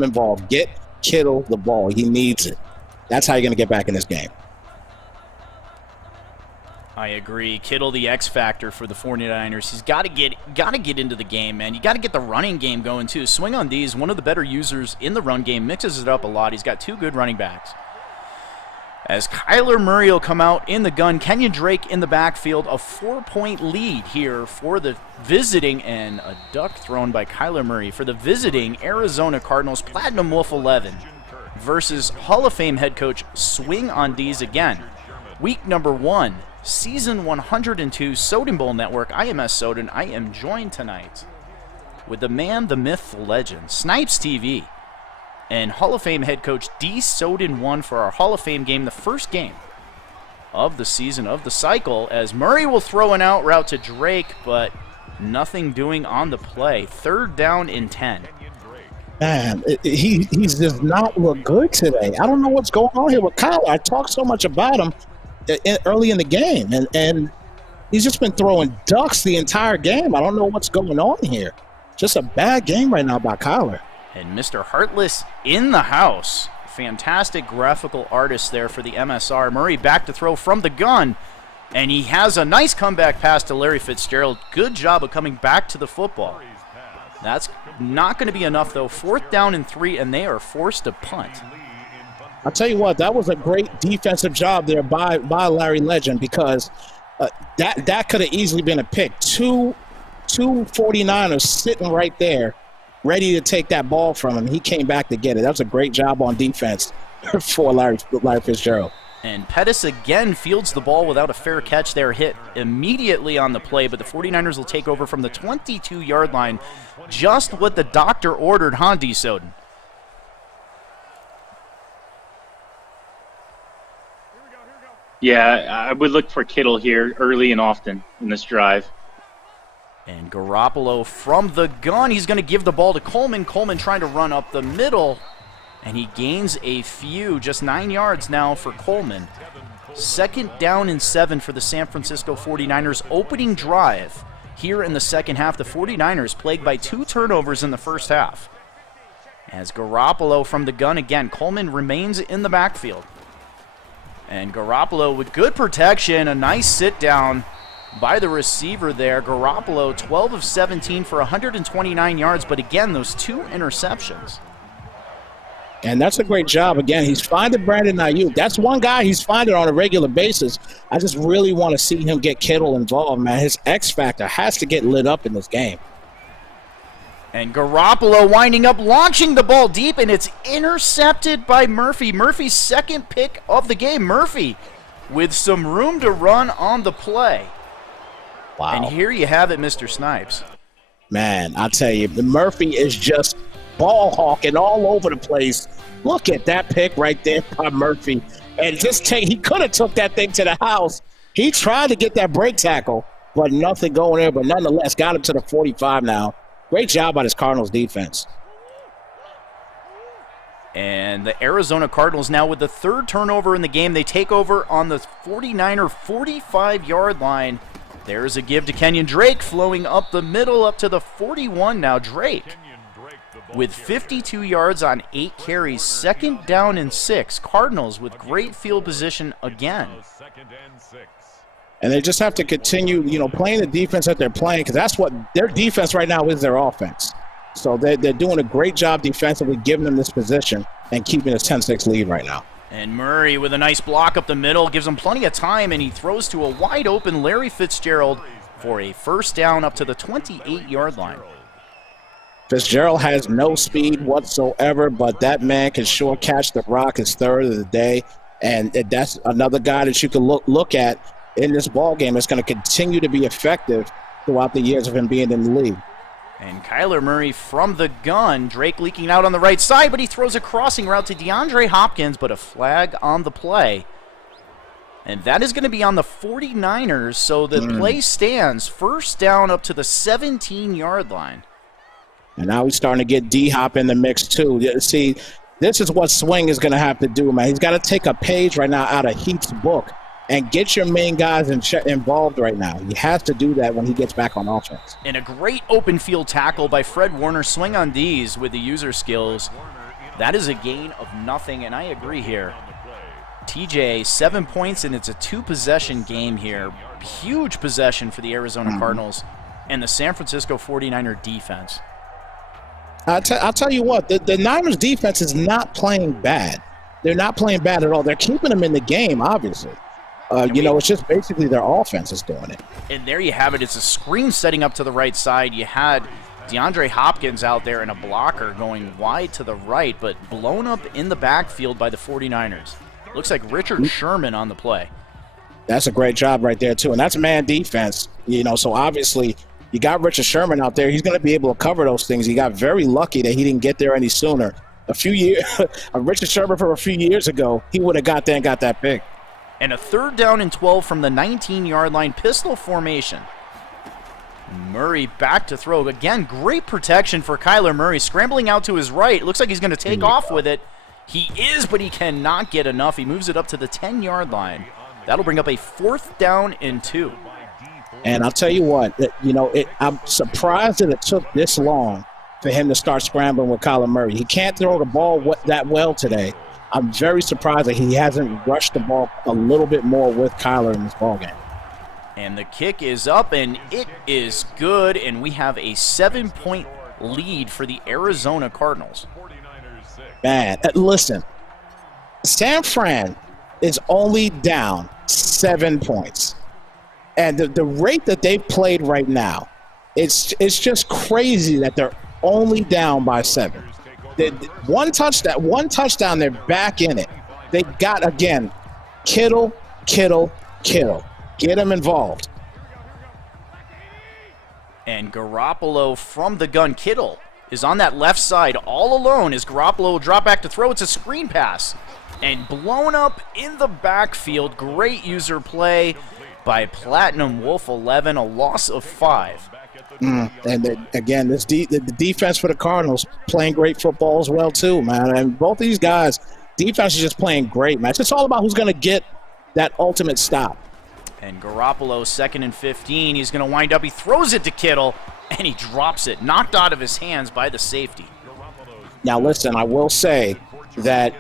involved. Get Kittle the ball. He needs it. That's how you're going to get back in this game. I agree. Kittle, the X factor for the 49ers. He's got to get into the game, man. You got to get the running game going too. Swing on D's, one of the better users in the run game, mixes it up a lot. He's got two good running backs. As Kyler Murray will come out in the gun, Kenyon Drake in the backfield, a 4-point lead here for the visiting, and a duck thrown by Kyler Murray for the visiting Arizona Cardinals. Platinum Wolf 11 versus Hall of Fame head coach Swing on D's again. Week number 1, season 102, Soden Bowl Network. I am Soden. I am joined tonight with the man, the myth, the legend, Snipes TV, and Hall of Fame head coach D. Soden 1 for our Hall of Fame game, the first game of the season, of the cycle, as Murray will throw an out route to Drake, but nothing doing on the play. 3rd down and 10. Man, he's does not look good today. I don't know what's going on here with Kyler. I talked so much about him early in the game, and he's just been throwing ducks the entire game. I don't know what's going on here. Just a bad game right now by Kyler. And Mr. Heartless in the house. Fantastic graphical artist there for the MSR. Murray back to throw from the gun, and he has a nice comeback pass to Larry Fitzgerald. Good job of coming back to the football. That's not going to be enough, though. 4th down and 3, and they are forced to punt. I'll tell you what, that was a great defensive job there by Larry Legend, because that could have easily been a pick. Two 49ers sitting right there, ready to take that ball from him. He came back to get it. That was a great job on defense for Larry Fitzgerald. And Pettis again fields the ball without a fair catch there, hit immediately on the play, but the 49ers will take over from the 22-yard line. Just what the doctor ordered, huh, D. Soden? Yeah, I would look for Kittle here early and often in this drive. And Garoppolo from the gun. He's going to give the ball to Coleman. Coleman trying to run up the middle, and he gains a few, just 9 yards now for Coleman. 2nd down and 7 for the San Francisco 49ers opening drive here in the second half. The 49ers plagued by 2 turnovers in the first half. As Garoppolo from the gun again, Coleman remains in the backfield. And Garoppolo with good protection, a nice sit down by the receiver there. Garoppolo 12 of 17 for 129 yards, but again, those 2 interceptions. And that's a great job. Again, he's finding Brandon Ayuk. That's one guy he's finding on a regular basis. I just really want to see him get Kittle involved, man. His X factor has to get lit up in this game. And Garoppolo winding up, launching the ball deep, and it's intercepted by Murphy. Murphy's 2nd pick of the game. Murphy with some room to run on the play. Wow. And here you have it, Mr. Snipes. Man, I'll tell you, Murphy is just ball hawking all over the place. Look at that pick right there by Murphy. And he could have took that thing to the house. He tried to get that break tackle, but nothing going there. But nonetheless, got him to the 45 now. Great job by this Cardinals defense. And the Arizona Cardinals now with the 3rd turnover in the game. They take over on the 49er 45-yard line. There's a give to Kenyon Drake, flowing up the middle up to the 41 now. Drake with 52 yards on 8 carries. 2nd down and 6. Cardinals with great field position again. And they just have to continue, playing the defense that they're playing, because that's what their defense right now is, their offense. So they're doing a great job defensively, giving them this position and keeping this 10-6 lead right now. And Murray with a nice block up the middle, gives him plenty of time, and he throws to a wide-open Larry Fitzgerald for a 1st down up to the 28-yard line. Fitzgerald has no speed whatsoever, but that man can sure catch the rock. His 3rd of the day, and that's another guy that you can look at in this ball game. It's going to continue to be effective throughout the years of him being in the league. And Kyler Murray from the gun. Drake leaking out on the right side, but he throws a crossing route to DeAndre Hopkins, but a flag on the play. And that is going to be on the 49ers, so the play stands first down up to the 17-yard line. And now he's starting to get D-Hop in the mix, too. See, this is what Swing is going to have to do, man. He's got to take a page right now out of Heath's book and get your main guys involved right now. He has to do that when he gets back on offense. And a great open field tackle by Fred Warner. Swing on D's with the user skills. That is a gain of nothing, and I agree here. TJ, 7 points, and it's a 2-possession game here. Huge possession for the Arizona Cardinals and the San Francisco 49er defense. I'll tell you what, the Niners defense is not playing bad. They're not playing bad at all. They're keeping them in the game, obviously. It's just basically their offense is doing it. And there you have it. It's a screen setting up to the right side. You had DeAndre Hopkins out there and a blocker going wide to the right, but blown up in the backfield by the 49ers. Looks like Richard Sherman on the play. That's a great job right there, too. And that's man defense, so obviously you got Richard Sherman out there. He's going to be able to cover those things. He got very lucky that he didn't get there any sooner. Richard Sherman from a few years ago, he would have got there and got that pick. And a 3rd down and 12 from the 19-yard line, pistol formation. Murray back to throw. Again, great protection for Kyler Murray. Scrambling out to his right. Looks like he's going to take off with it. He is, but he cannot get enough. He moves it up to the 10-yard line. That'll bring up a 4th down and 2. And I'll tell you what, I'm surprised that it took this long for him to start scrambling with Kyler Murray. He can't throw the ball that well today. I'm very surprised that he hasn't rushed the ball a little bit more with Kyler in this ballgame. And the kick is up, and it is good, and we have a 7-point lead for the Arizona Cardinals. Man, listen, San Fran is only down 7 points. And the rate that they've played right now, it's just crazy that they're only down by 7. One touchdown, they're back in it. They got, again, Kittle. Get them involved. And Garoppolo from the gun. Kittle is on that left side all alone as Garoppolo will drop back to throw. It's a screen pass. And blown up in the backfield. Great user play by Platinum Wolf 11, a loss of 5. And again, the defense for the Cardinals playing great football as well too, man. And both these guys, defense is just playing great, man. It's just all about who's going to get that ultimate stop. And Garoppolo, 2nd and 15. He's going to wind up. He throws it to Kittle, and he drops it, knocked out of his hands by the safety. Now, listen, I will say that,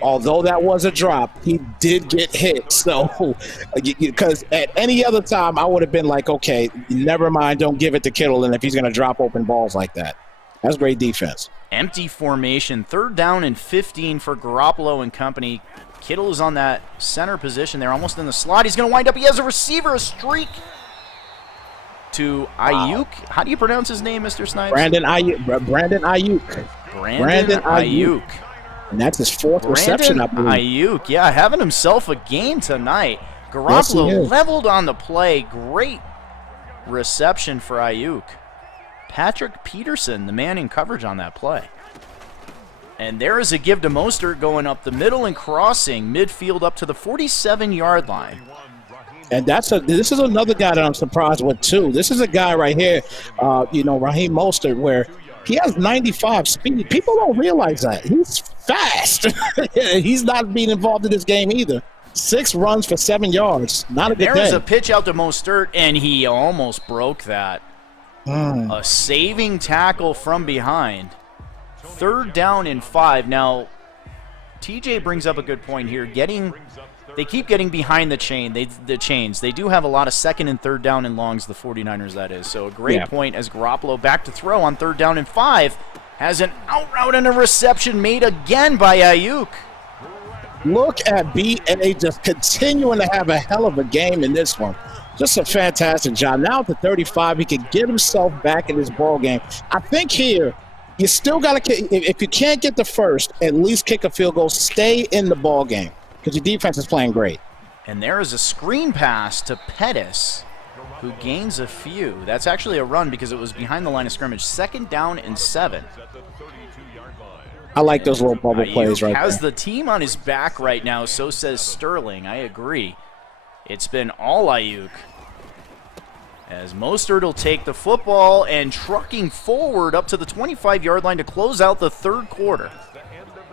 although that was a drop, he did get hit. So, because at any other time, I would have been like, okay, never mind, don't give it to Kittle, and if he's going to drop open balls like that. That's great defense. Empty formation, 3rd down and 15 for Garoppolo and company. Kittle is on that center position there, almost in the slot. He's going to wind up. He has a receiver, a streak to Ayuk. How do you pronounce his name, Mr. Snipes? Brandon Ayuk. Brandon Ayuk. And that's his 4th reception, I believe. Ayuk, yeah, having himself a game tonight. Garoppolo leveled on the play. Great reception for Ayuk. Patrick Peterson, the man in coverage on that play. And there is a give to Mostert going up the middle and crossing midfield up to the 47-yard line. And this is another guy that I'm surprised with, too. This is a guy right here, Raheem Mostert, where he has 95 speed. People don't realize that. He's fast. He's not being involved in this game either. 6 runs for 7 yards. Not a good day. There was a pitch out to Mostert, and he almost broke that. A saving tackle from behind. 3rd down and 5. Now, TJ brings up a good point here. They keep getting behind the chains. They do have a lot of 2nd and 3rd down and longs, the 49ers, that is. So a great point as Garoppolo back to throw on 3rd down and 5. Has an out route and a reception made again by Ayuk. Look at B.A. just continuing to have a hell of a game in this one. Just a fantastic job. Now at the 35, he can get himself back in this ball game. I think here, you still got to, if you can't get the first, at least kick a field goal. Stay in the ball game because your defense is playing great. And there is a screen pass to Pettis, who gains a few. That's actually a run because it was behind the line of scrimmage. 2nd down and 7. I like those little bubble plays right has there. the team on his back right now, so says Sterling. I agree. It's been all Ayuk. As Mostert will take the football and trucking forward up to the 25-yard line to close out the 3rd quarter.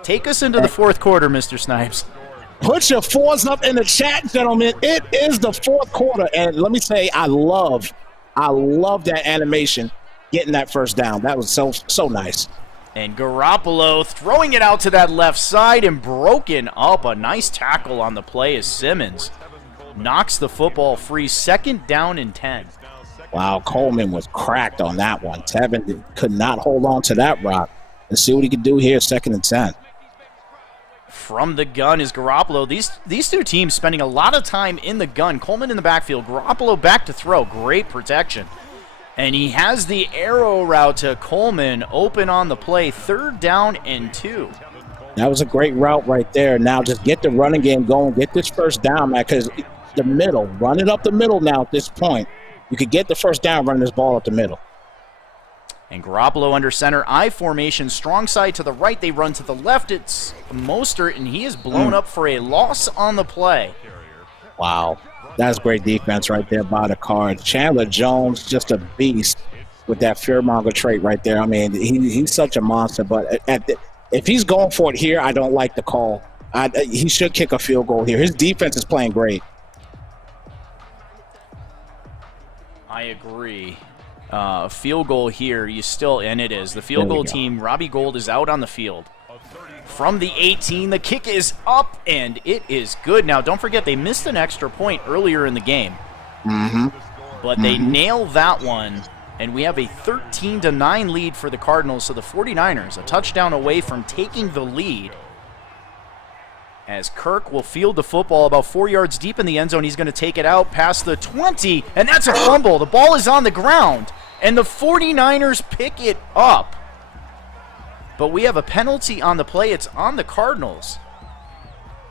Take us into the 4th quarter, Mr. Snipes. Put your 4s up in the chat, gentlemen. It is the 4th quarter, and let me say, I love that animation, getting that first down. That was so nice. And Garoppolo throwing it out to that left side and broken up. A nice tackle on the play as Simmons knocks the football free. 2nd down and 10. Wow, Coleman was cracked on that one. Tevin could not hold on to that rock. Let's see what he can do here, 2nd and 10. From the gun is Garoppolo. These two teams spending a lot of time in the gun. Coleman in the backfield. Garoppolo back to throw. Great protection. And he has the arrow route to Coleman open on the play. 3rd down and 2. That was a great route right there. Now just get the running game going. Get this first down, man, because the middle. Run it up the middle now at this point. You could get the first down running this ball up the middle. And Garoppolo under center. I formation. Strong side to the right. They run to the left. It's Mostert, and he is blown up for a loss on the play. Wow. That's great defense right there by the Cards. Chandler Jones, just a beast with that fearmonger trait right there. I mean, he's such a monster, but if he's going for it here, I don't like the call. He should kick a field goal here. His defense is playing great. I agree. Field goal here, and it is. The field goal team, Robbie Gould is out on the field. From the 18, the kick is up, and it is good. Now, don't forget, they missed an extra point earlier in the game. But they nail that one, and we have a 13-9 lead for the Cardinals. So the 49ers, a touchdown away from taking the lead. As Kirk will field the football about 4 yards deep in the end zone. He's going to take it out past the 20, and that's a fumble. The ball is on the ground, and the 49ers pick it up. But we have a penalty on the play. It's on the Cardinals.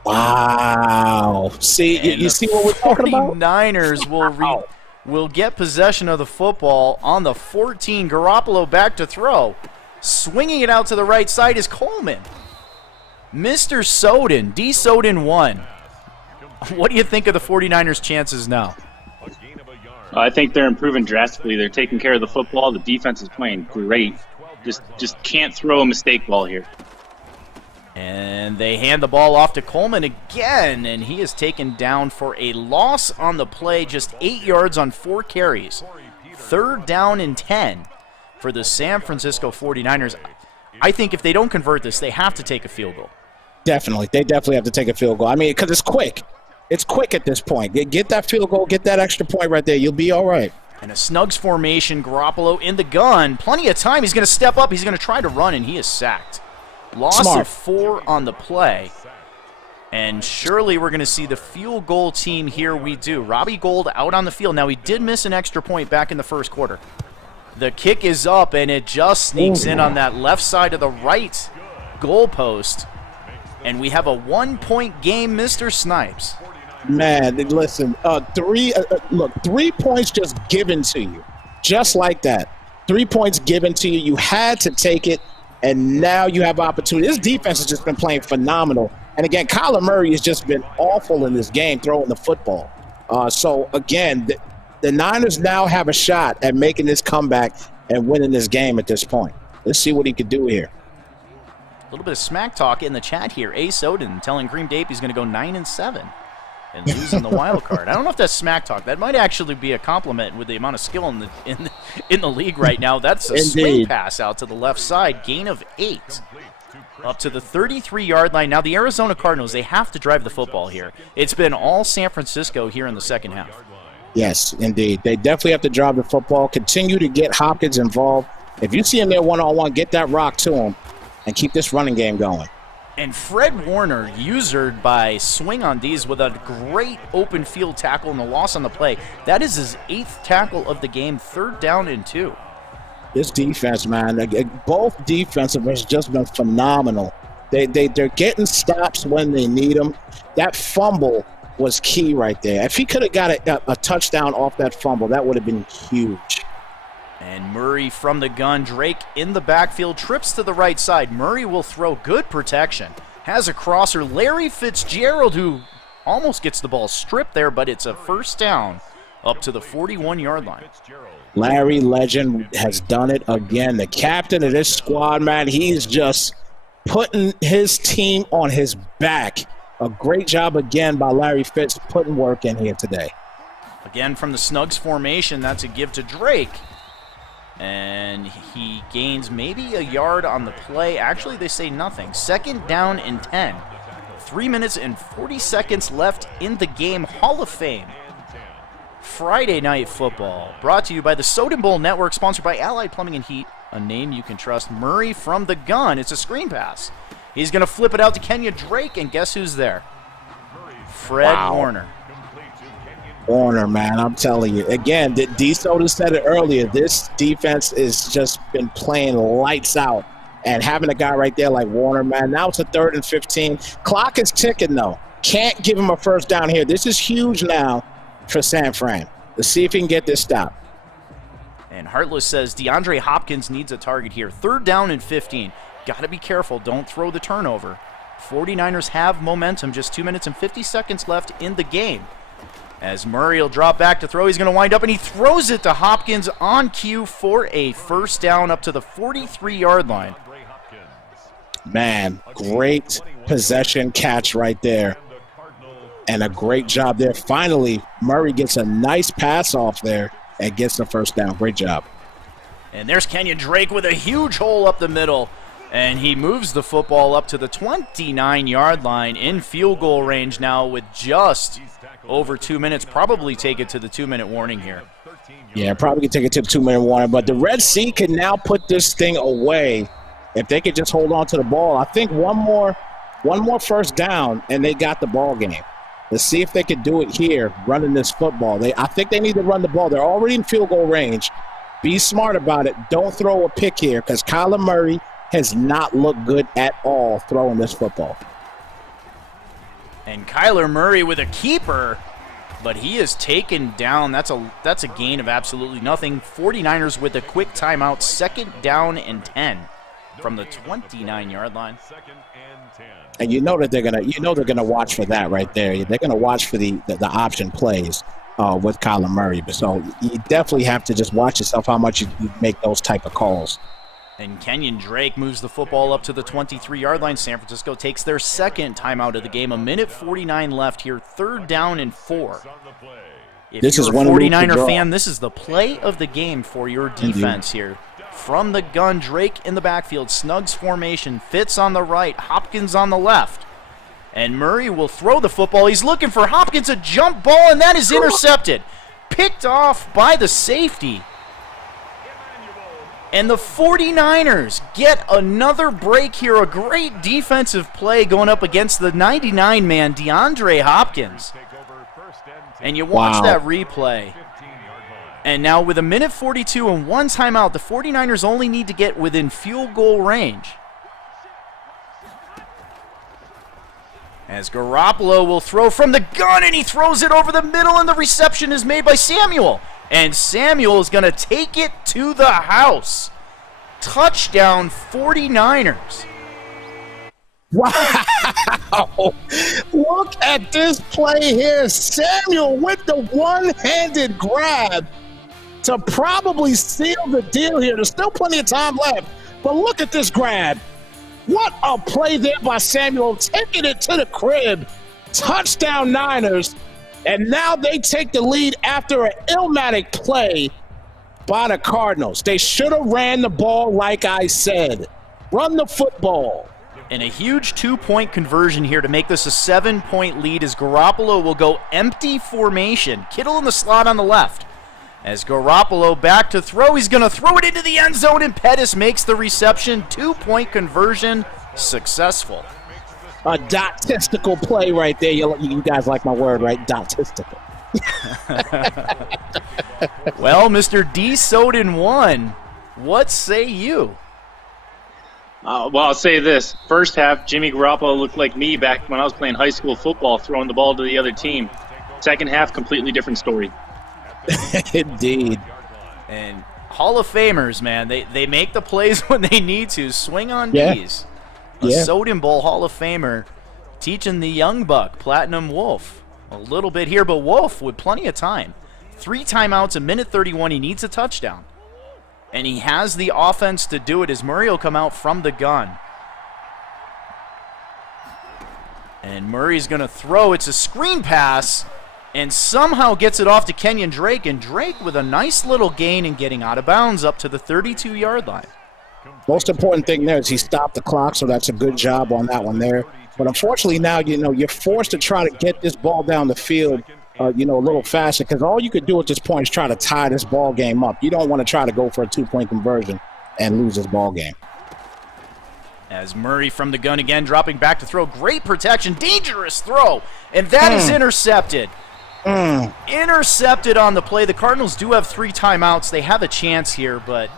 Wow. See, you see what we're talking about? 49ers will get possession of the football on the 14. Garoppolo back to throw. Swinging it out to the right side is Coleman. Mr. Soden, D. Soden 1. What do you think of the 49ers' chances now? I think they're improving drastically. They're taking care of the football. The defense is playing great. Just can't throw a mistake ball here. And they hand the ball off to Coleman again, and he is taken down for a loss on the play, just 8 yards on 4 carries. 3rd down and 10 for the San Francisco 49ers. I think if they don't convert this, they have to take a field goal. Definitely. They definitely have to take a field goal. I mean, because it's quick. It's quick at this point. Get that field goal, get that extra point right there. You'll be all right. And a Snugs formation, Garoppolo in the gun. Plenty of time. He's going to step up. He's going to try to run, and he is sacked. Loss of 4 on the play. And surely we're going to see the field goal team here. We do. Robbie Gould out on the field. Now, he did miss an extra point back in the 1st quarter. The kick is up, and it just sneaks in on that left side of the right goalpost. And we have a 1-point game, Mr. Snipes. Man, listen, 3 points just given to you. Just like that. 3 points given to you. You had to take it, and now you have opportunity. This defense has just been playing phenomenal. And again, Kyler Murray has just been awful in this game throwing the football. So, again, the Niners now have a shot at making this comeback and winning this game at this point. Let's see what he could do here. A little bit of smack talk in the chat here. A. Soden telling Green Dape he's going to go 9-7 and losing the wild card. I don't know if that's smack talk. That might actually be a compliment with the amount of skill in the league right now. That's a swing pass out to the left side. Gain of 8. Up to the 33-yard line. Now the Arizona Cardinals, they have to drive the football here. It's been all San Francisco here in the second half. Yes, indeed. They definitely have to drive the football. Continue to get Hopkins involved. If you see him there one-on-one, get that rock to him and keep this running game going. And Fred Warner usured by swing on D's with a great open field tackle and the loss on the play. That is his 8th tackle of the game, 3rd down and 2. This defense, man, both defensive has just been phenomenal. They're getting stops when they need them. That fumble was key right there. If he could have got a touchdown off that fumble, that would have been huge. And Murray from the gun. Drake in the backfield, trips to the right side. Murray will throw, good protection. Has a crosser. Larry Fitzgerald, who almost gets the ball stripped there, but it's a first down up to the 41-yard line. Larry Legend has done it again. The captain of this squad, man, he's just putting his team on his back. A great job again by Larry Fitz putting work in here today. Again from the Snugs formation, that's a give to Drake. And he gains maybe a yard on the play. Actually, they say nothing. Second down and 10. 3 minutes and 40 seconds left in the game. Hall of Fame. Friday Night Football. Brought to you by the Soden Bowl Network. Sponsored by Allied Plumbing and Heat. A name you can trust. Murray from the gun. It's a screen pass. He's going to flip it out to Kenya Drake. And guess who's there? Fred Warner. Warner, man, I'm telling you. Again, D. Soden said it earlier. This defense has just been playing lights out. And having a guy right there like Warner, man, now it's a 3rd and 15. Clock is ticking, though. Can't give him a first down here. This is huge now for San Fran. Let's see if he can get this stop. And Heartless says DeAndre Hopkins needs a target here. 3rd down and 15. Got to be careful. Don't throw the turnover. 49ers have momentum. Just 2 minutes and 50 seconds left in the game. As Murray will drop back to throw, he's going to wind up, and he throws it to Hopkins on cue for a first down up to the 43-yard line. Man, great possession catch right there. And a great job there. Finally, Murray gets a nice pass off there and gets the first down. Great job. And there's Kenyon Drake with a huge hole up the middle. And he moves the football up to the 29-yard line in field goal range now with just over 2 minutes. Probably take it to the 2-minute warning here. Yeah, probably could take it to the 2-minute warning. But the Red Sea can now put this thing away if they could just hold on to the ball. I think one more first down, and they got the ball game. Let's see if they could do it here, running this football. I think they need to run the ball. They're already in field goal range. Be smart about it. Don't throw a pick here because Kyler Murray has not looked good at all throwing this football. And Kyler Murray with a keeper, but he is taken down. That's a gain of absolutely nothing. 49ers with a quick timeout, 2nd down and 10 from the 29-yard line. And you know that they're gonna watch for that right there. They're gonna watch for the option plays with Kyler Murray. So you definitely have to just watch yourself how much you make those type of calls. And Kenyon Drake moves the football up to the 23-yard line. San Francisco takes their second timeout of the game. 1:49 left here. 3rd down and 4. If this you're is a one 49er fan, this is the play of the game for your defense here. From the gun, Drake in the backfield. Snugs formation. Fitz on the right. Hopkins on the left. And Murray will throw the football. He's looking for Hopkins, a jump ball, and that is intercepted. Picked off by the safety. And the 49ers get another break here. A great defensive play going up against the 99-man DeAndre Hopkins. And you watch that replay. And now with 1:42 and 1 timeout, the 49ers only need to get within field goal range. As Garoppolo will throw from the gun, and he throws it over the middle, and the reception is made by Samuel. And Samuel is going to take it to the house. Touchdown 49ers. Wow. Look at this play here. Samuel with the one-handed grab to probably seal the deal here. There's still plenty of time left, but look at this grab. What a play there by Samuel, taking it to the crib. Touchdown Niners. And now they take the lead after an illmatic play by the Cardinals. They should have ran the ball like I said. Run the football. And a huge 2-point conversion here to make this a 7-point lead as Garoppolo will go empty formation. Kittle in the slot on the left. As Garoppolo back to throw, he's going to throw it into the end zone, and Pettis makes the reception. 2-point conversion successful. A dotistical play right there. You guys like my word, right? Dotistical. Well, Mr. D. Soden won. What say you? Well, I'll say this. First half, Jimmy Garoppolo looked like me back when I was playing high school football, throwing the ball to the other team. Second half, completely different story. Indeed. And Hall of Famers, man, they make the plays when they need to. Swing on D's. A Soden Bowl Hall of Famer teaching the young buck, Platinum Wolf, a little bit here, but Wolf with plenty of time. 3 timeouts, a minute 31. He needs a touchdown. And he has the offense to do it as Murray will come out from the gun. And Murray's going to throw. It's a screen pass and somehow gets it off to Kenyon Drake. And Drake with a nice little gain and getting out of bounds up to the 32-yard line. Most important thing there is he stopped the clock, so that's a good job on that one there. But unfortunately now, you're forced to try to get this ball down the field a little faster, because all you could do at this point is try to tie this ball game up. You don't want to try to go for a 2-point conversion and lose this ball game. As Murray from the gun again, dropping back to throw. Great protection, dangerous throw, and that is intercepted. Intercepted on the play. The Cardinals do have 3 timeouts. They have a chance here, but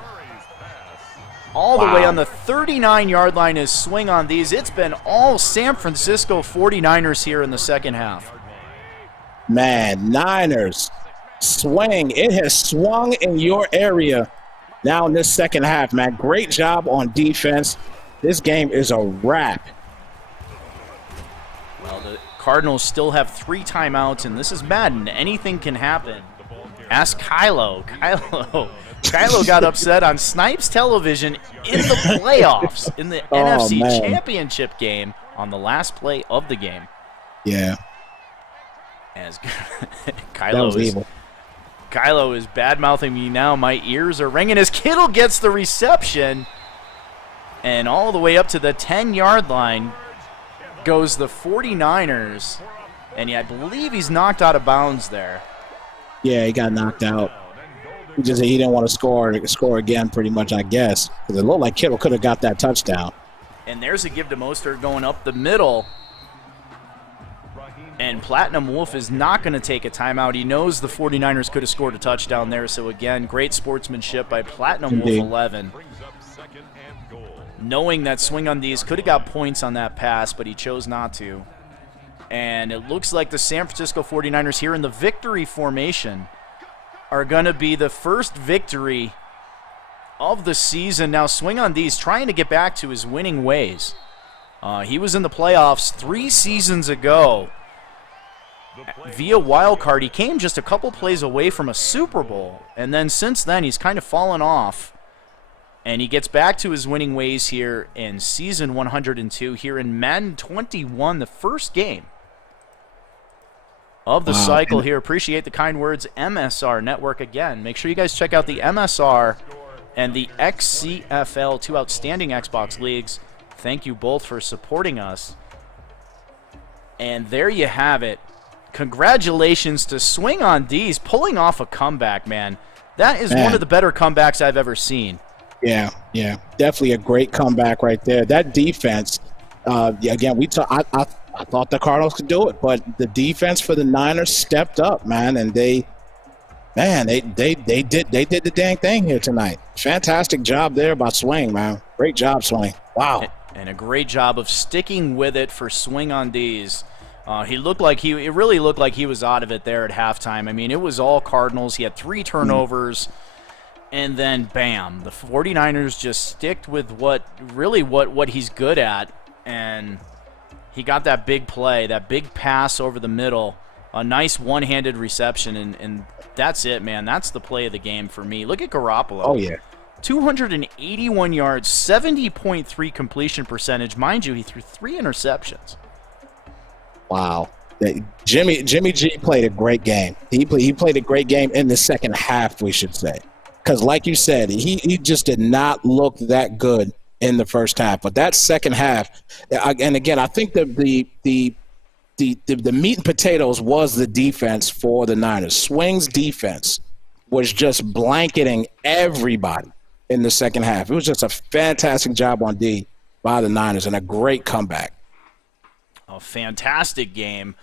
all the way on the 39-yard line is swing on these. It's been all San Francisco 49ers here in the second half. Man, Niners, swing. It has swung in your area now in this second half, man. Great job on defense. This game is a wrap. Well, the Cardinals still have 3 timeouts, and this is Madden. Anything can happen. Ask Kylo. Kylo got upset on Snipes Television in the playoffs, in the NFC Championship game on the last play of the game. Yeah. As Kylo is bad-mouthing me now. My ears are ringing as Kittle gets the reception. And all the way up to the 10-yard line goes the 49ers. And I believe he's knocked out of bounds there. Yeah, he got knocked out. He didn't want to score again, pretty much, I guess. Because it looked like Kittle could have got that touchdown. And there's a give to Mostert going up the middle. And Platinum Wolf is not going to take a timeout. He knows the 49ers could have scored a touchdown there. So, again, great sportsmanship by Platinum Wolf 11. Knowing that swing on these could have got points on that pass, but he chose not to. And it looks like the San Francisco 49ers here in the victory formation are going to be the first victory of the season. Now, swing on these, trying to get back to his winning ways. He was in the playoffs 3 seasons ago. Via wild card, he came just a couple plays away from a Super Bowl, and then since then he's kind of fallen off, and he gets back to his winning ways here in season 102 here in Madden 21, the first game of the cycle here. Appreciate the kind words, MSR Network. Again, make sure you guys check out the MSR and the XCFL, 2 outstanding Xbox leagues. Thank you both for supporting us. And there you have it. Congratulations to Swing on D's pulling off a comeback, man. That is one of the better comebacks I've ever seen. Yeah. Definitely a great comeback right there. That defense, again, I thought the Cardinals could do it, but the defense for the Niners stepped up, man, and they did the dang thing here tonight. Fantastic job there by Swing, man. Great job, Swing. Wow. And a great job of sticking with it for Swing on D's. It really looked like he was out of it there at halftime. I mean, it was all Cardinals. He had 3 turnovers, and then bam, the 49ers just sticked with what he's good at, and he got that big play, that big pass over the middle, a nice one-handed reception, and that's it, man. That's the play of the game for me. Look at Garoppolo. Oh, yeah. 281 yards, 70.3 completion percentage. Mind you, he threw 3 interceptions. Wow. Jimmy G played a great game. He played a great game in the second half, we should say. Because like you said, he just did not look that good in the first half. But that second half, and again, I think the meat and potatoes was the defense for the Niners. Swing's defense was just blanketing everybody in the second half. It was just a fantastic job on D by the Niners and a great comeback. A fantastic game.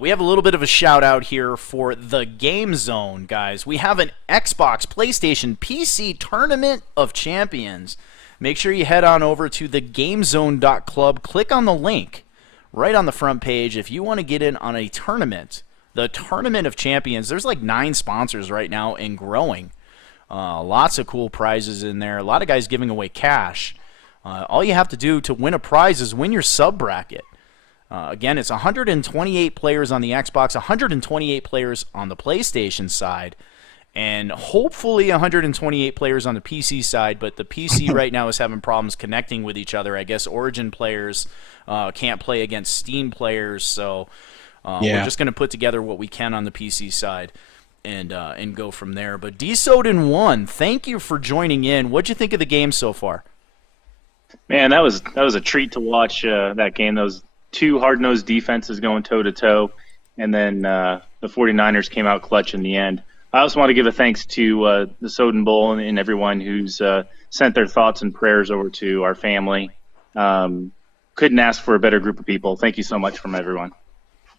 We have a little bit of a shout out here for the Game Zone, guys. We have an Xbox, PlayStation, PC Tournament of Champions. make sure you head on over to thegamezone.club. Click on the link right on the front page if you want to get in on a tournament. The Tournament of Champions. There's like 9 sponsors right now and growing. Lots of cool prizes in there. A lot of guys giving away cash. All you have to do to win a prize is win your sub-bracket. Again, it's 128 players on the Xbox, 128 players on the PlayStation side, and hopefully 128 players on the PC side, but the PC right now is having problems connecting with each other. I guess Origin players can't play against Steam players, so we're just going to put together what we can on the PC side and go from there. But Soden 1, thank you for joining in. What'd you think of the game so far? Man, that was a treat to watch that game. Those 2 hard-nosed defenses going toe-to-toe, and then the 49ers came out clutch in the end. I also want to give a thanks to the Soden Bowl and everyone who's sent their thoughts and prayers over to our family. Couldn't ask for a better group of people. Thank you so much from everyone.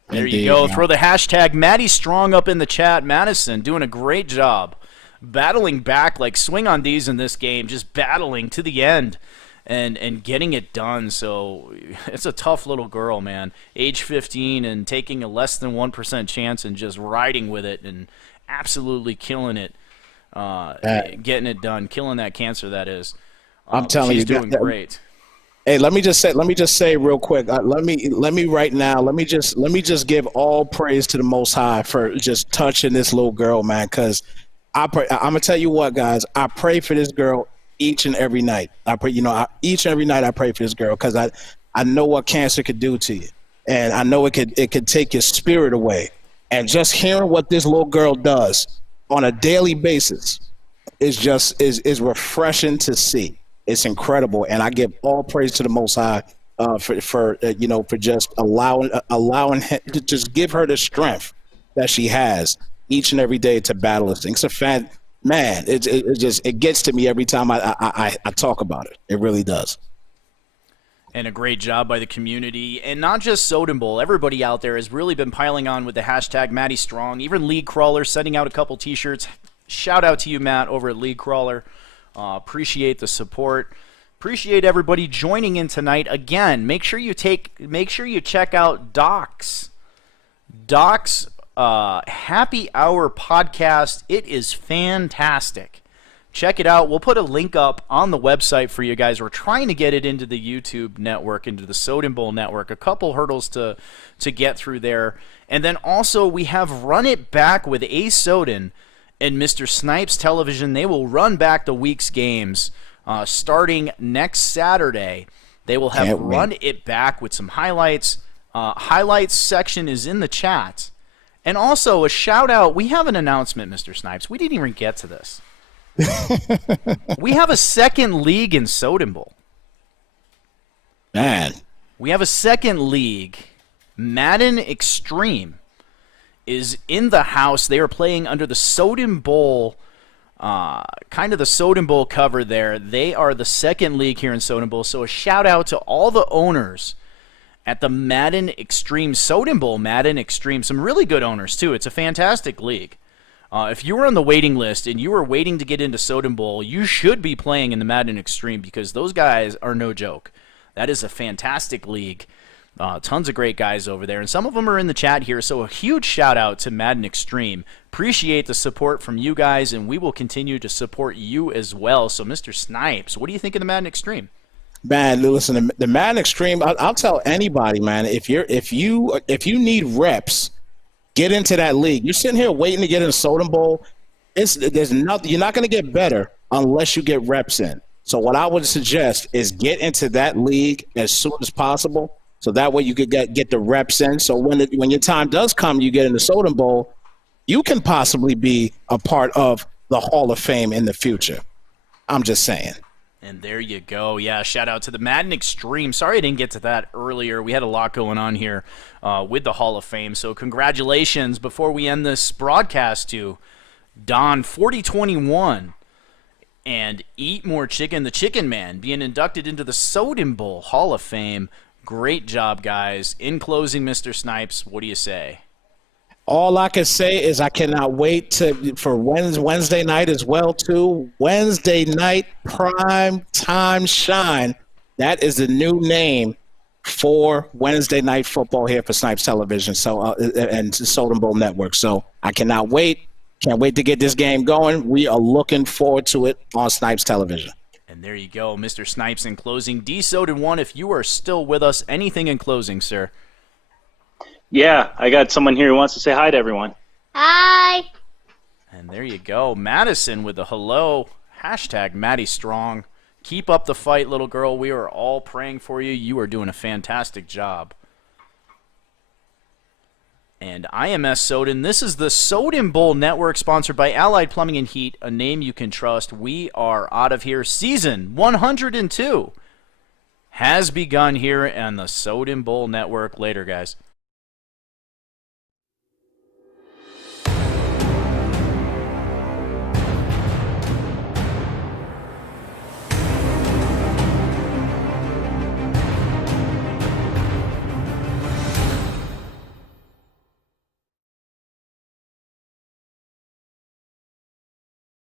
There you go. Throw the hashtag Matty Strong up in the chat. Madison doing a great job battling back like swing on D's in this game, just battling to the end. And getting it done. So it's a tough little girl, man. Age 15 and taking a less than 1% chance and just riding with it and absolutely killing it, getting it done, killing that cancer. That is. I'm telling she's you, doing great. Hey, let me just say real quick. Let me right now. Let me just give all praise to the Most High for just touching this little girl, man. Because I'm gonna tell you what, guys. I pray for this girl each and every night. I pray, each and every night I pray for this girl because I know what cancer could do to you, and I know it could take your spirit away. And just hearing what this little girl does on a daily basis is refreshing to see. It's incredible, and I give all praise to the Most High for just allowing him to just give her the strength that she has each and every day to battle this thing. It's a fan. Man, it gets to me every time I talk about it. It really does. And a great job by the community, and not just Soden Bowl. Everybody out there has really been piling on with the hashtag Matty Strong. Even League Crawler sending out a couple T-shirts. Shout out to you, Matt, over at League Crawler. Appreciate the support. Appreciate everybody joining in tonight. Again, make sure you check out Doc's Happy Hour podcast. It is fantastic. Check it out. We'll put a link up on the website for you guys. We're trying to get it into the YouTube network, into the Soden Bowl network. A couple hurdles to get through there. And then also we have Run It Back with Ace Soden and Mr. Snipes Television. They will run back the week's games starting next Saturday. They will have Run It Back with some highlights. Highlights section is in the chat. And also, a shout-out. We have an announcement, Mr. Snipes. We didn't even get to this. We have a second league in Soden Bowl. Man. We have a second league. Madden Extreme is in the house. They are playing under the Soden Bowl, kind of the Soden Bowl cover there. They are the second league here in Soden Bowl. So a shout-out to all the owners at the Madden Extreme Soden Bowl, Madden Extreme. Some really good owners, too. It's a fantastic league. If you were on the waiting list and you were waiting to get into Soden Bowl, you should be playing in the Madden Extreme because those guys are no joke. That is a fantastic league. Tons of great guys over there, and some of them are in the chat here, so a huge shout-out to Madden Extreme. Appreciate the support from you guys, and we will continue to support you as well. So, Mr. Snipes, what do you think of the Madden Extreme? Man, listen, the Madden Extreme. I'll tell anybody, man. If you need reps, get into that league. You're sitting here waiting to get in a Soden Bowl. There's nothing. You're not going to get better unless you get reps in. So what I would suggest is get into that league as soon as possible, so that way you could get the reps in. So when your time does come, you get in the Soden Bowl, you can possibly be a part of the Hall of Fame in the future. I'm just saying. And there you go. Yeah, shout out to the Madden Extreme. Sorry I didn't get to that earlier. We had a lot going on here with the Hall of Fame. So congratulations before we end this broadcast to Don 4021 and Eat More Chicken, the Chicken Man, being inducted into the Soden Bowl Hall of Fame. Great job, guys. In closing, Mr. Snipes, what do you say? All I can say is I cannot wait for Wednesday night as well too. Wednesday night prime time shine. That is the new name for Wednesday night football here for Snipes Television. So and Soden Bowl Network. So I cannot wait. Can't wait to get this game going. We are looking forward to it on Snipes Television. And there you go, Mr. Snipes in closing. D Soden 1, if you are still with us, anything in closing, sir? Yeah, I got someone here who wants to say hi to everyone. Hi. And there you go. Madison with the hello. Hashtag Maddie Strong. Keep up the fight, little girl. We are all praying for you. You are doing a fantastic job. And IMS Soden. This is the Soden Bowl Network, sponsored by Allied Plumbing and Heat, a name you can trust. We are out of here. Season 102 has begun here on the Soden Bowl Network. Later, guys.